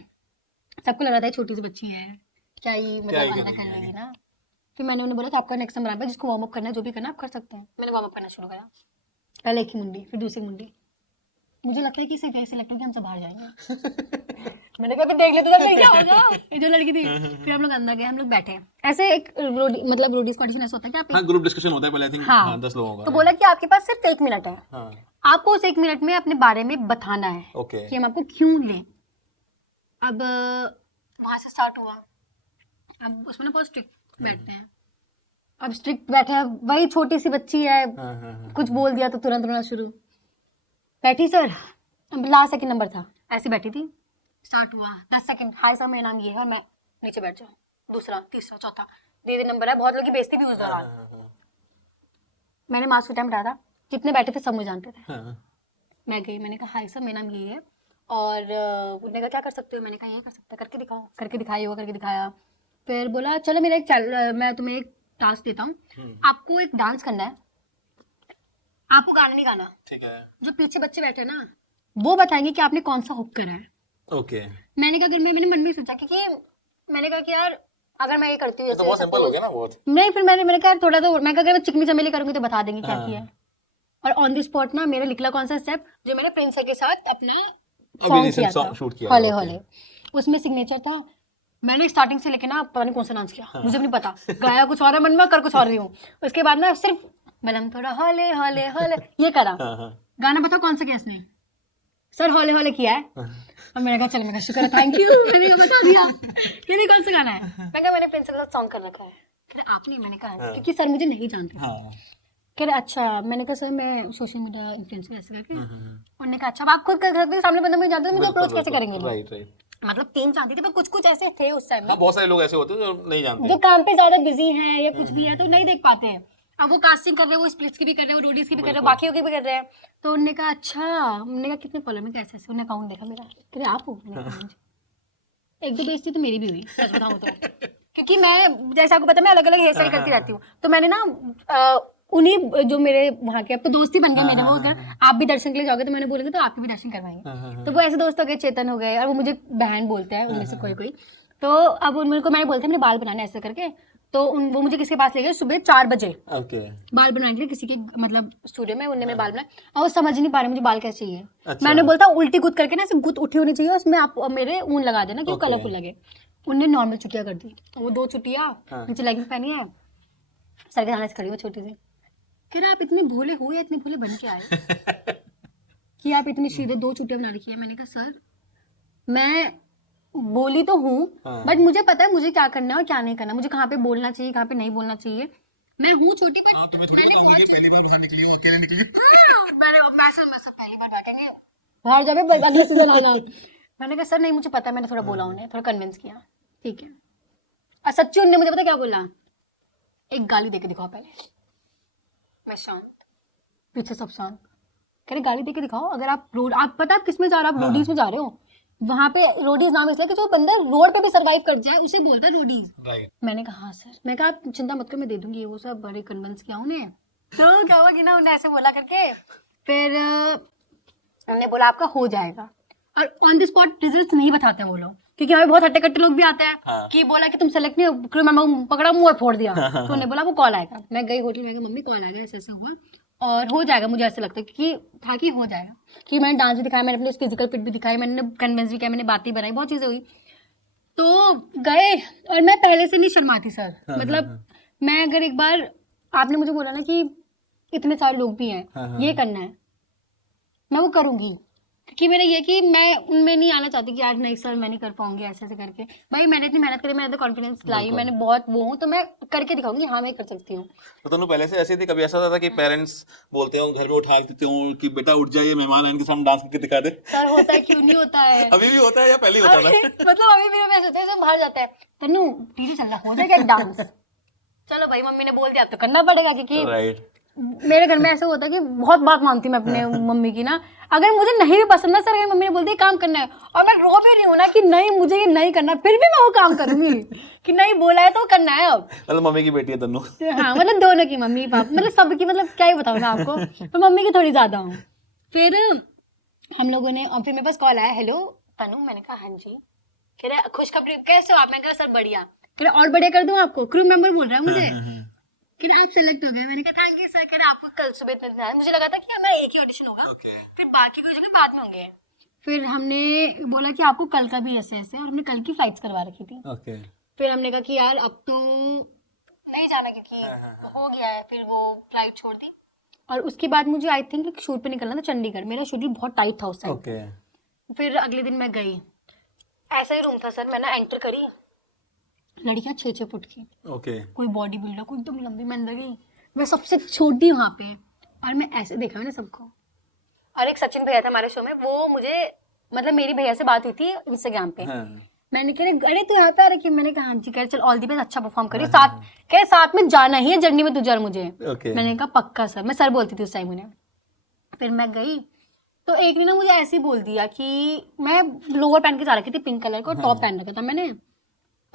सबको लग रहा था छोटी सी बच्ची है, क्या ही मतलब अंदर कर लेगी ना। फिर मैंने उन्हें बोला था आपका नेक्स्ट नंबर आता है, जिसको वार्म अप करना है, जो भी करना आप कर सकते हैं। मैंने वार्म अप करना शुरू करा, पहले एक ही मुंडी, फिर दूसरी मुंडी। मुझे लगता है कि इसे ऐसे लगता है कि हम सब बाहर जाएंगे। मैंने कहा देख लेते फिर क्या होगा, ये जो लड़की थी। फिर हम लोग अंदर गए, हम लोग बैठे ऐसे, एक मतलब रोडीज ऑडिशन ऐसा होता है कि आप, हाँ, ग्रुप डिस्कशन होता है पहले, आई थिंक। हाँ, 10 लोगों का। तो बोला कि आपके पास सिर्फ 1 मिनट है, हाँ, आपको उस 1 मिनट में अपने बारे में बताना है ओके। कि हम आपको क्यों लें। अब वहां से स्टार्ट हुआ। अब उसमें ना बहुत स्ट्रिक्ट बैठते हैं। अब स्ट्रिक्ट बैठे हैं, वही छोटी सी बच्ची है, कुछ बोल दिया तो तुरंत रोना शुरू। बैठी सर, लास्ट सेकंड नंबर था, ऐसी बैठी थी। स्टार्ट हुआ 10 सेकंड, हाय सर मेरा नाम ये है, मैं नीचे बैठ जाऊँ, दूसरा, तीसरा, चौथा, दे नंबर है। बहुत लोग की बेइज्जती भी उस दौरान। मैंने मास्क टाइम हटाया था, जितने बैठे थे सब मुझे जानते थे। मैं गई, मैंने कहा हाय सर मेरा नाम ये है, और उन्होंने कहा क्या कर सकते हो, मैंने कहा ये कर सकता है, करके दिखाओ, करके दिखाई, वो करके दिखाया। फिर बोला चलो मेरा मैं तुम्हें एक टास्क देता हूँ, आपको एक डांस करना है, आपको गाना नहीं गाना, ठीक है। जो पीछे बच्चे बैठे हैं ना, वो बताएंगे कि आपने कौन सा हुक करा है। ओके। मैंने कहा, अगर मैंने मन में सोचा, क्योंकि मैंने कहा कि यार अगर मैं ये करती हूँ, तो बहुत सिंपल हो गया ना बहुत। नहीं, फिर मैंने कहा थोड़ा तो, मैं कहा अगर मैं चिकनी चमेली करूंगी तो बता देंगे क्या किया है। और ऑन द स्पॉट ना मेरा निकला कौन सा स्टेप, जो मैंने प्रिंस सर के साथ अपना सॉन्ग किया था, शूट किया, हौले हौले, उसमें सिग्नेचर था। मैंने स्टार्टिंग से लेके ना पता नहीं कौन सा डांस किया, मुझे नहीं पता, गाया कुछ और है मन में, कर कुछ और रही हूँ। उसके बाद ना सिर्फ मैडम थोड़ा हौले हौले हौले ये करा। गाना बताओ कौन सा किया इसने, सर हौले हौले किया है। और मैंने कहा चलो, मैं शुक्र है, थैंक यू, मैंने बता दिया ये नहीं कौन सा गाना है। मैं कहा मैंने प्रिंस के साथ सॉन्ग कर रखा है। कह रहे आपने, मैंने कहा क्योंकि सर मुझे नहीं जानते। कह रहे अच्छा, मैंने कहा सर मैं सोशल मीडिया इन्फ्लुएंसर ऐसे करके। उन्होंने कहा अच्छा, आप खुद कर सकते, सामने बंदा मुझे जानते, मुझे अप्रोच कैसे करेंगे। Right right. मतलब टीम जानती थी, पर कुछ कुछ ऐसे थे उस टाइम में, बहुत सारे लोग ऐसे होते हैं जो नहीं जानते, जो काम पे ज्यादा बिजी हैं या कुछ भी है तो नहीं देख पाते हैं। अब वो कास्टिंग कर रहे हैं, वो स्प्लिट्स की भी कर रहे हैं, वो रोडीज की भी कर रहे हैं, बाकियों की भी कर रहे हैं। तो उन्होंने कहा अच्छा, उन्होंने कहा कितने फॉलोअर में, कैसे ऐसे, उन्होंने अकाउंट देखा मेरा, कह रहे आप हो। एक दो बेइज्जती तो मेरी भी हुई, सच बताऊं तो, क्योंकि मैं जैसे आपको पता मैं अलग अलग हेयर स्टाइल करती रहती हूँ। तो मैंने ना उन्हीं जो मेरे वहाँ के, अब तो दोस्त ही बन गए मेरे, वो अगर आप भी दर्शन के लिए जाओगे तो मैंने बोलेंगे तो आपके भी दर्शन करवाएंगे। तो वो ऐसे दोस्त हो गए, चेतन हो गए, और वो मुझे बहन बोलते हैं उनमें से कोई कोई। तो अब उनको मैंने बोलते मेरे बाल बनाने ऐसे करके, तो वो मुझे किसी के पास ले गए सुबह 4 बजे बाल बनाने के लिए, किसी के मतलब स्टूडियो में। उन्होंने मेरे बाल बनाए और वो समझ नहीं पा रहे मुझे बाल कैसे चाहिए। मैंने बोलता उल्टी गुद करके ना, ऐसे गुद उठी होनी चाहिए, उसमें आप मेरे ऊन लगा देना कि वो कलरफुल लगे। उन्होंने नॉर्मल चुटिया कर दी, वो 2 चुटिया नीचे लेगिंग पहनी है, सर के सामने से खड़ी हुई छोटी सी। कह रहे आप इतने भोले हो या इतने भोले बन के आए कि आप इतनी सीधे 2 चुटिया बना रखी है। मैंने कहा सर मैं बोली तो हूँ, बट मुझे पता है मुझे क्या करना है और क्या नहीं करना, मुझे कहाँ पे बोलना चाहिए, कहाँ पे नहीं बोलना चाहिए। मैं हूँ छोटी, पर तुम्हें थोड़ी बताऊंगी कि पहली बार बाहर निकली हो, अकेले निकली हो। मैं सब पहली बार बैठेंगे बाहर जाके अगले सीजन आना। मैंने कहा सर नहीं मुझे पता है, मैंने थोड़ा बोला उन्हें, थोड़ा कन्विंस किया, ठीक है। और सच्ची उन्होंने मुझे पता क्या बोला, एक गाली देके दिखाओ पहले। मैं शांत, पीछे सब शांत। कह रहे गाली देके दिखाओ, अगर आप रोड, आप पता आप किस में जा रहे हो, आप रोडीज में जा रहे हो। वहां पे रोडीज नाम इसलिए कि जो बंदा रोड पे भी सरवाइव कर जाए उसे बोलता है रोडीज। मैंने कहा हाँ सर, मैं कहा आप चिंता मत करो मैं दे दूंगी, वो सब बड़े कन्विंस किया उन्हें। तो क्या हुआ कि ना उन्हें ऐसे बोला करके, फिर उन्होंने बोला आपका हो जाएगा। और ऑन द स्पॉट रिजल्ट नहीं बताते वो लोग, क्योंकि हमें बहुत हट्टे कट्टे लोग भी आते हैं कि बोला कि तुम सेलेक्ट नहीं हो, मैं पकड़ा मुंह फोड़ दिया। तो उन्होंने बोला वो कॉल आएगा। मैं गई होटल में, मम्मी कॉल आएगा, ऐसे ऐसे हुआ और हो जाएगा, मुझे ऐसा लगता है क्योंकि था कि हो जाएगा, कि मैंने डांस भी दिखाया, मैंने अपने फिजिकल फिट भी दिखाई, मैंने कन्विंस भी किया, मैंने बातें बनाई, बहुत चीजें हुई। तो गए और मैं पहले से नहीं शर्माती सर, मतलब मैं अगर एक बार आपने मुझे बोला ना कि इतने सारे लोग भी हैं, हाँ, ये करना है, मैं वो करूंगी। क्योंकि मेरा ये कि मैं उनमें नहीं आना चाहती कि यार नहीं सर मैं नहीं कर पाऊंगी ऐसे ऐसे करके। भाई मैंने इतनी मेहनत करी, मैंने तो कॉन्फिडेंस लाई, मैंने बहुत वो हूँ, तो मैं करके दिखाऊंगी, हाँ मैं कर सकती हूँ। तो तुम पहले से ऐसी थी? कभी ऐसा होता था कि पेरेंट्स बोलते हो घर में उठा देते हो कि बेटा उठ जाइए, मेहमान आए, इनके सामने डांस करके दिखा दे? सर होता है, क्यों नहीं होता है। अभी भी होता है या पहले ही होता था? मतलब अभी मेरा मैच होता है, सब बाहर जाता है, तन्नू टीवी चल रहा, हो जाएगा डांस। चलो भाई मम्मी ने बोल दिया तो करना पड़ेगा, क्योंकि राइट। मेरे घर में ऐसा होता है कि बहुत बात मानती मैं अपने मम्मी की ना। अगर मुझे नहीं भी पसंद ना सर, अगर मम्मी ने बोल दिया काम करना है और मैं रो भी रही हूँ ना कि नहीं मुझे ये नहीं करना, फिर भी मैं वो काम करूंगी कि नहीं बोला है तो करना है अब। मतलब मम्मी की बेटी है तन्नू। हाँ मतलब दोनों की, मम्मी पापा मतलब सबकी, मतलब क्या ही बताऊँ मैं आपको, तो मम्मी की थोड़ी ज्यादा हूँ। फिर हम लोगों ने, और फिर मेरे पास कॉल आया, हेलो तनु, मैंने कहा हाँ जी। कह रहे खुशखबरी, कैसे हो आप? मैंने कहा सर बढ़िया। कह रहे और बढ़िया कर दूं आपको, क्रू मेंबर बोल रहा है मुझे। कह रहे आप सेलेक्ट हो गए। मैंने कहा थैंक यू सर। कह रहे आपको कल सुबह इतने आया, मुझे लगा था कि हमारा एक ही ऑडिशन होगा, फिर बाकी कोई जगह बाद में होंगे। फिर हमने बोला कि आपको कल का भी ऐसे ऐसे, और हमने कल की फ्लाइट्स करवा रखी थी। फिर हमने कहा कि यार अब तो नहीं जाना क्योंकि हो गया है, फिर वो फ्लाइट छोड़ दी। और उसके बाद मुझे आई थिंक एक शूट पे निकलना था चंडीगढ़, मेरा शेड्यूल बहुत टाइट था उस टाइम। फिर अगले दिन मैं गई, ऐसा ही रूम था सर, मैंने एंटर करी, लड़कियां 6-6 फुट की, कोई बॉडी बिल्डर, कोई एकदम लंबी। मैं अंदर गई, मैं सबसे छोटी वहां पे, और मैं ऐसे देखा मैंने सबको। और एक सचिन भैया था हमारे शो में, वो मुझे मतलब मेरी भैया से बात हुई थी इंस्टाग्राम पे। मैंने कहा अरे तू यहाँ पे आ रखी, मैंने कहा हाँ जी। कह चल ऑल दी बेस्ट, अच्छा परफॉर्म करी, साथ कह साथ में जाना ही है जर्नी में तुझे और मुझे। मैंने कहा पक्का सर, मैं सर बोलती थी उस टाइम उन्हें। फिर मैं गई तो एक ने ना मुझे ऐसे ही बोल दिया कि मैं लोअर पहन के जा रखी थी पिंक कलर का, टॉप पहन रखा था मैंने,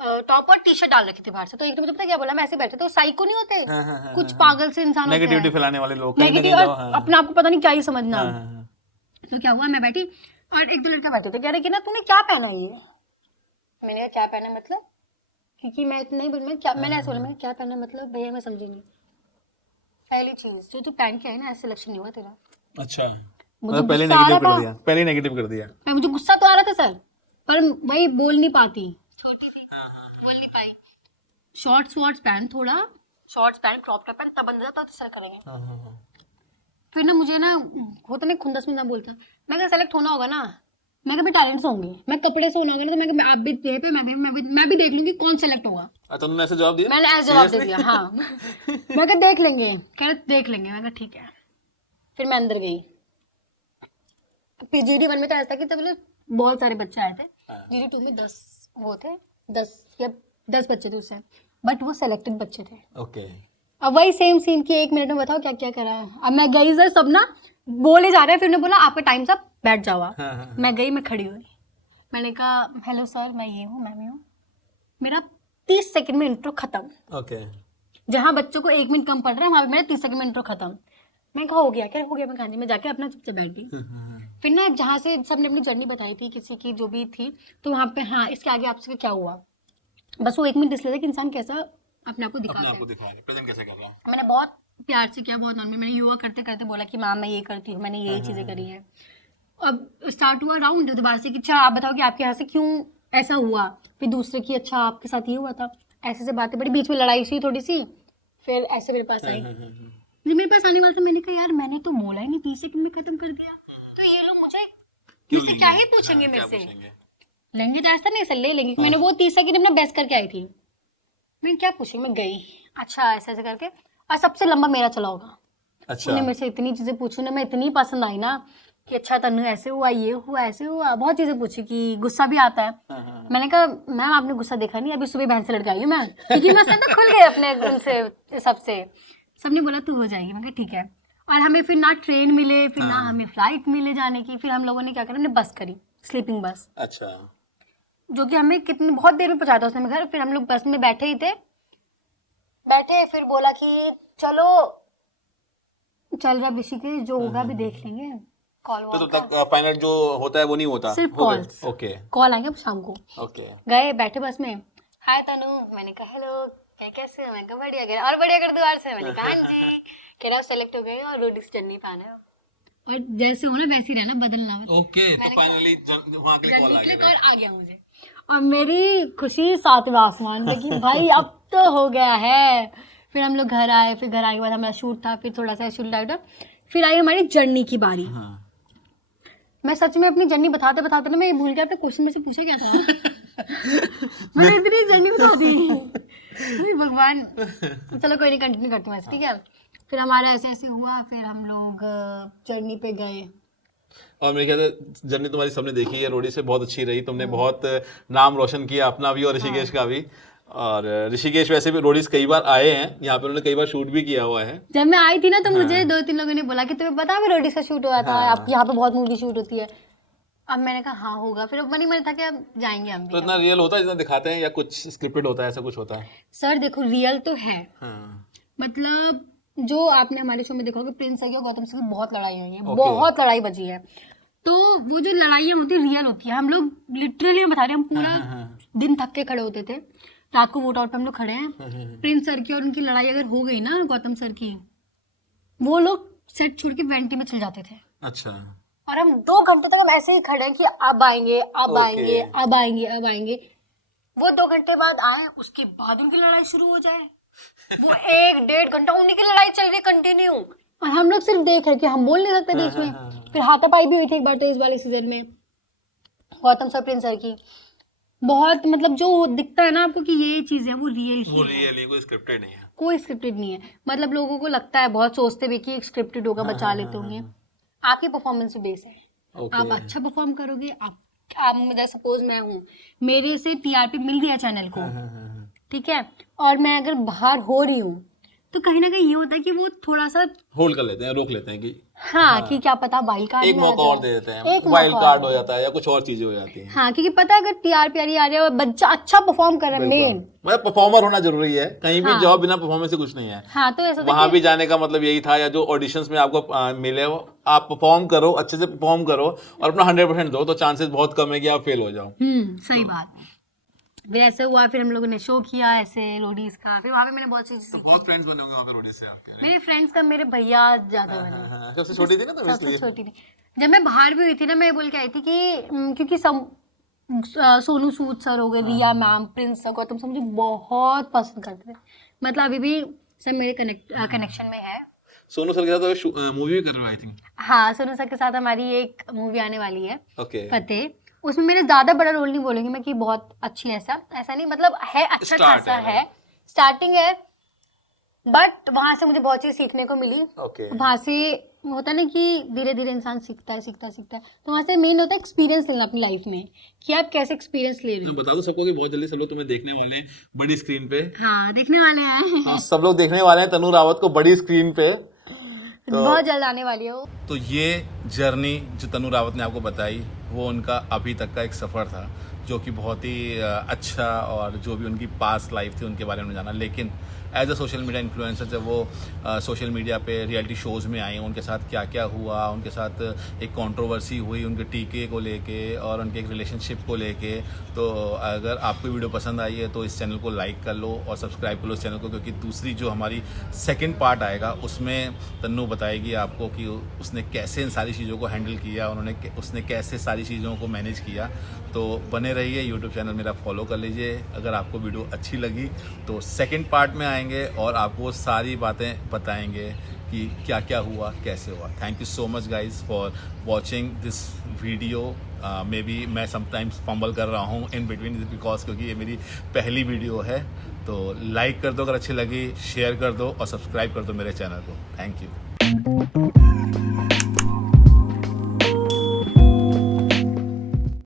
टॉप और टी शर्ट डाल रखी थी बाहर से। तो एक ने मुझे पता क्या बोला, मैं ऐसे बैठे तो साइको नहीं होते कुछ पागल से इंसान होते हैं, नेगेटिविटी फैलाने वाले लोग, नेगेटिव, और अपने आप को पता नहीं क्या ही समझना। तो क्या हुआ, मैं बैठी और एक दो लड़का बैठे थे, कह रहे कि ना तूने क्या पहना है ये। मैंने कहा क्या पहना मतलब, क्योंकि मैं इतना ही बोल, मैं क्या, मैंने ऐसे बोला, मैं क्या पहना मतलब भैया मैं समझी नहीं। पहली चीज जो तू पहन के आई ना, ऐसे सिलेक्शन नहीं हुआ तेरा। अच्छा, मुझे पहले गुस्सा आ नेगेटिव रहा कर था, दिया, पहले नेगेटिव कर दिया। मैं मुझे गुस्सा तो आ रहा था सर, पर वही बोल नहीं पाती, छोटी थी बोल नहीं पाई। शॉर्ट्स वॉर्ट्स पहन, थोड़ा शॉर्ट्स पहन, क्रॉप टॉप पहन, तब बंद जाता तो सर करेंगे। फिर ना मुझे ना होता नहीं खुंदस में ना बोलता, मैं कहा सेलेक्ट होना होगा ना, मैं कभी टैलेंट से होंगे, मैं कपड़े से होना होगा ना, तो मैं कहा आप भी दे पे, मैं भी देख लूंगी कौन सेलेक्ट होगा। तुमने ऐसे जवाब दिया? मैंने ऐसे जवाब दे दिया हाँ। मैं कहा देख लेंगे, कह रहे देख लेंगे, मैं कहा ठीक है। फिर मैं अंदर गई, जीडी 1 में तो ऐसा था कि तब बहुत सारे बच्चे आए थे, जीडी 2 में 10 वो थे, 10 या 10 बच्चे थे उससे, बट वो सेलेक्टेड बच्चे थे। अब वही सेम सीन की 1 मिनट में बताओ क्या क्या करा है। अब मैं गई सर, सब ना बोले जा रहे हैं, फिर उन्होंने बोला आपका टाइम सब बैठ जाओ आप। मैं गई, मैं खड़ी हुई, मैंने कहा हेलो सर मैं ये हूँ, मैं भी हूँ। मेरा 30 सेकंड में इंट्रो खत्म। जहाँ बच्चों को 1 मिनट कम पड़ रहा है, वहां पे मेरा 30 सेकंड में इंट्रो खत्म। मैं कहा हो गया क्या, हो गया। मैं कहा जी, मैं जाके अपना चुपचाप बैठ गई। फिर ना जहाँ से सबने अपनी जर्नी बताई थी किसी की जो भी थी, तो वहां पे हाँ इसके आगे आपसे क्या हुआ, बस वो 1 मिनट डिस्प्ले था कि इंसान कैसा अपने आप को दिखाता है, प्रेजेंट कैसे कर रहा है। मैंने बहुत प्यार से किया, बहुत नॉर्मल। मैंने योगा करते करते बोला कि मैम मैं ये करती हूँ, मैंने यही चीजें करी है। अब स्टार्ट हुआ राउंड दोबारा से कि अच्छा आप बताओ कि आपके यहाँ से क्यों ऐसा हुआ, फिर दूसरे की अच्छा आपके साथ ये हुआ था, ऐसे से बातें बड़ी, बीच में लड़ाई हुई थोड़ी सी, फिर ऐसे मेरे पास आई। जब मेरे पास आने वाला था मैंने कहा यार मैंने तो बोला ही नहीं, 30 सेकंड में खत्म कर दिया, तो ये लोग मुझे क्या ही पूछेंगे मेरे से, लेंगे तो ऐसा नहीं सर ले लेंगे। मैंने वो 30 सेकंड अपना बेस्ट करके आई थी, मैं क्या पूछेंगे। मैं गई, अच्छा ऐसे ऐसे करके, और सबसे लंबा मेरा चला होगा। अच्छा, उन्हें मेरे से इतनी चीजें पूछी ना, मैं इतनी पसंद आई ना कि अच्छा तन्नू ऐसे हुआ, ये हुआ, ऐसे हुआ, बहुत चीजें पूछी कि गुस्सा भी आता है। मैंने कहा मैम आपने गुस्सा देखा नहीं, अभी सुबह बहन से लड़के आई हूँ मैं, क्योंकि मैं उससे खुल गए अपने उनसे सबसे। सबने बोला तू हो जाएगी, मैं कहा ठीक है। और हमें फिर ना ट्रेन मिले, फिर ना हमें फ्लाइट मिले जाने की, फिर हम लोगों ने क्या करा, हमने बस करी, स्लीपिंग बस। अच्छा, जो कि हमें कितनी बहुत देर में पहुंचा था उसने घर। फिर हम लोग बस में बैठे ही थे, बैठे फिर बोला कि चलो चल रहा ऋषिकेश, जो होगा भी देख लेंगे। कॉल तो तब तक फाइनल जो होता है वो नहीं होता, सिर्फ कॉल्स, कॉल आएंगे शाम को। गए बैठे बस में, हाय तनु, मैंने कहा हेलो कैसे हो, मैंने कहा बढ़िया, कह और बढ़िया कर दो यार से, मैंने कहा हाँ जी। कह रहा सेलेक्ट हो गए और रोटी से चटनी पाना है, और जैसे हो ना वैसे ही रहना, बदलना मत। तो फाइनली वहां के लिए कॉल आ गया और आ गया मुझे। और मेरी खुशी सातवें आसमान पे कि भाई अब तो हो गया है। फिर हम लोग घर आए, फिर घर आने के बाद हमारा शूट था, फिर थोड़ा सा शूट लाइट, फिर आई हमारी जर्नी की बारी। मैं सच में अपनी जर्नी बताते बताते ना मैं ये भूल गया, अपने क्वेश्चन में से पूछा क्या था। मैंने इतनी जर्नी बता दी। अरे भगवान, चलो कोई नहीं, कंटिन्यू करती हूँ ऐसे, ठीक है। फिर हमारा ऐसे ऐसे हुआ, फिर हम लोग जर्नी पे गए। और मेरे ख्याल से जर्नी तुम्हारी सबने देखी है, रोडी से बहुत अच्छी रही, तुमने बहुत नाम रोशन किया अपना भी और ऋषिकेश का भी। और ऋषिकेश वैसे भी रोडीज कई बार आए हैं यहाँ पे, उन्होंने कई बार शूट भी किया हुआ है। जब मैं आई थी ना तो मुझे 2-3 लोगों ने बोला कि तुम्हें पता है रोडीज का शूट हुआ था, अब यहाँ पे बहुत मूवी शूट होती है। अब मैंने कहा हाँ होगा, फिर मन ही मन था कि अब जाएंगे हम भी। तो इतना रियल होता है जितना दिखाते हैं या कुछ स्क्रिप्टेड होता है, ऐसा कुछ होता है? सर देखो रियल तो है, मतलब जो आपने हमारे शो में देखा होगा प्रिंस है और गौतम सिंह की बहुत लड़ाई हुई है, बहुत लड़ाई बची है। तो वो जो लड़ाइयाँ होती है रियल होती है। हम लोग लिटरली बता रहे हैं, हम पूरा दिन थक के खड़े होते थे, रात को वोट आउट पे हम लोग खड़े हैं। प्रिंस सर की और उनकी लड़ाई अगर हो गई ना गौतम सर की, वो लोग सेट छोड़ के वेंटी में चले जाते थे। अच्छा। और हम 2 घंटे तक हम ऐसे ही खड़े हैं कि अब आएंगे अब आएंगे अब आएंगे अब आएंगे। वो 2 घंटे बाद आए, उसके बाद उनकी लड़ाई शुरू हो जाए। वो 1-1.5 घंटा उन्हीं की लड़ाई चल रही कंटिन्यू, और हम लोग सिर्फ देख रहे कि हम बोल नहीं सकते बीच में। फिर हाथापाई भी हुई थी एक बार तो इस वाले सीजन में गौतम सर प्रिंस सर की। बहुत मतलब जो दिखता है ना आपको कि ये चीज है वो रियल है, कोई स्क्रिप्टेड नहीं है। कोई स्क्रिप्टेड नहीं है। मतलब लोगों को लगता है, बहुत सोचते भी कि स्क्रिप्टेड होगा, बचा लेते होंगे। आपकी परफॉर्मेंस पे बेस है। आप अच्छा परफॉर्म करोगे, आप मुझे सपोज मैं हूँ, मेरे से टीआरपी मिल गया चैनल को, ठीक है, और मैं अगर बाहर हो रही हूँ तो कहीं ना कहीं ये होता है कि वो थोड़ा सा होल्ड कर लेते हैं, रोक लेते हैं कि हाँ कि क्या पता वाइल्ड कार्ड एक मौका और दे देते हैं, वाइल्ड कार्ड हो जाता है या कुछ और चीजें हो जाती हैं। हाँ क्योंकि पता है अगर टीआरपी आ रही है और बच्चा अच्छा परफॉर्म कर रहा है, मेन मतलब परफॉर्मर होना जरूरी है, कहीं भी जाओ बिना परफॉर्मेंस से कुछ नहीं है। हाँ तो ऐसा वहां भी जाने का मतलब यही था, या जो ऑडिशंस में आपको मिले हो, आप परफॉर्म करो, अच्छे से परफॉर्म करो और अपना 100% दो, तो चांसेस बहुत कम है कि आप फेल हो जाओ। सही बात। फिर ऐसे हुआ, फिर हम लोगों ने शो किया ऐसे रोडीज का, फिर वहाँ पे मैंने बहुत चीज सीखी। बहुत फ्रेंड्स बने होंगे वहाँ पे रोडीज से आपके? मेरे फ्रेंड्स का मेरे भैया ज्यादा बने। सबसे छोटी थी ना तुम, सबसे छोटी थी। जब मैं बाहर भी हुई थी ना, मैं बोल के आई थी कि क्योंकि सोनू सूद सर हो गए, Riya ma'am, Prince sir, Gautam sir मुझे बहुत पसंद करते थे। मतलब अभी भी सब मेरे कनेक्शन में है। सोनू सर के साथ मूवी भी कर रहे हो आई थिंक? हाँ सोनू सर के साथ हमारी एक मूवी आने वाली है, फतेह। उसमें मेरे ज्यादा बड़ा रोल नहीं बोलेंगे मैं कि बहुत अच्छी है, ऐसा नहीं, मतलब है अच्छा खासा है, स्टार्टिंग है, बट वहां से मुझे बहुत चीज सीखने को मिली। वहां से होता है ना कि धीरे धीरे इंसान सीखता है, तो वहां से मेन होता है एक्सपीरियंस लेना अपनी लाइफ में कि आप कैसे एक्सपीरियंस ले रहे हो। बता दो सबको कि बहुत जल्दी सब लोग तुम्हें देखने वाले हैं बड़ी स्क्रीन पे। हाँ देखने वाले हैं सब लोग देखने वाले हैं तनु रावत को बड़ी स्क्रीन पे, तो बहुत जल्द आने वाली है वो। तो ये जर्नी जो तनु रावत ने आपको बताई वो उनका अभी तक का एक सफ़र था, जो कि बहुत ही अच्छा, और जो भी उनकी पास्ट लाइफ थी उनके बारे में जाना। लेकिन as a social media influencer जब वो सोशल मीडिया पे रियलिटी शोज़ में आई, उनके साथ क्या क्या हुआ, उनके साथ एक कंट्रोवर्सी हुई उनके टीके को लेके और उनके एक रिलेशनशिप को लेके। तो अगर आपको वीडियो पसंद आई है तो इस चैनल को लाइक कर लो और सब्सक्राइब कर लो इस चैनल को, क्योंकि दूसरी जो हमारी सेकंड पार्ट आएगा उसमें तन्नू बताएगी आपको कि उसने कैसे इन सारी चीज़ों को हैंडल किया, उसने कैसे सारी चीज़ों को मैनेज किया। तो बने रहिए, यूट्यूब चैनल मेरा फॉलो कर लीजिए। अगर आपको वीडियो अच्छी लगी तो सेकंड पार्ट में आएंगे और आपको सारी बातें बताएंगे कि क्या क्या हुआ, कैसे हुआ। Thank you so much guys for watching this video. May be मैं समटाइम्स फंबल कर रहा हूँ इन बिटवीन, बिकॉज क्योंकि ये मेरी पहली वीडियो है। तो लाइक कर दो अगर अच्छी लगी, शेयर कर दो और सब्सक्राइब कर दो मेरे चैनल को। Thank you.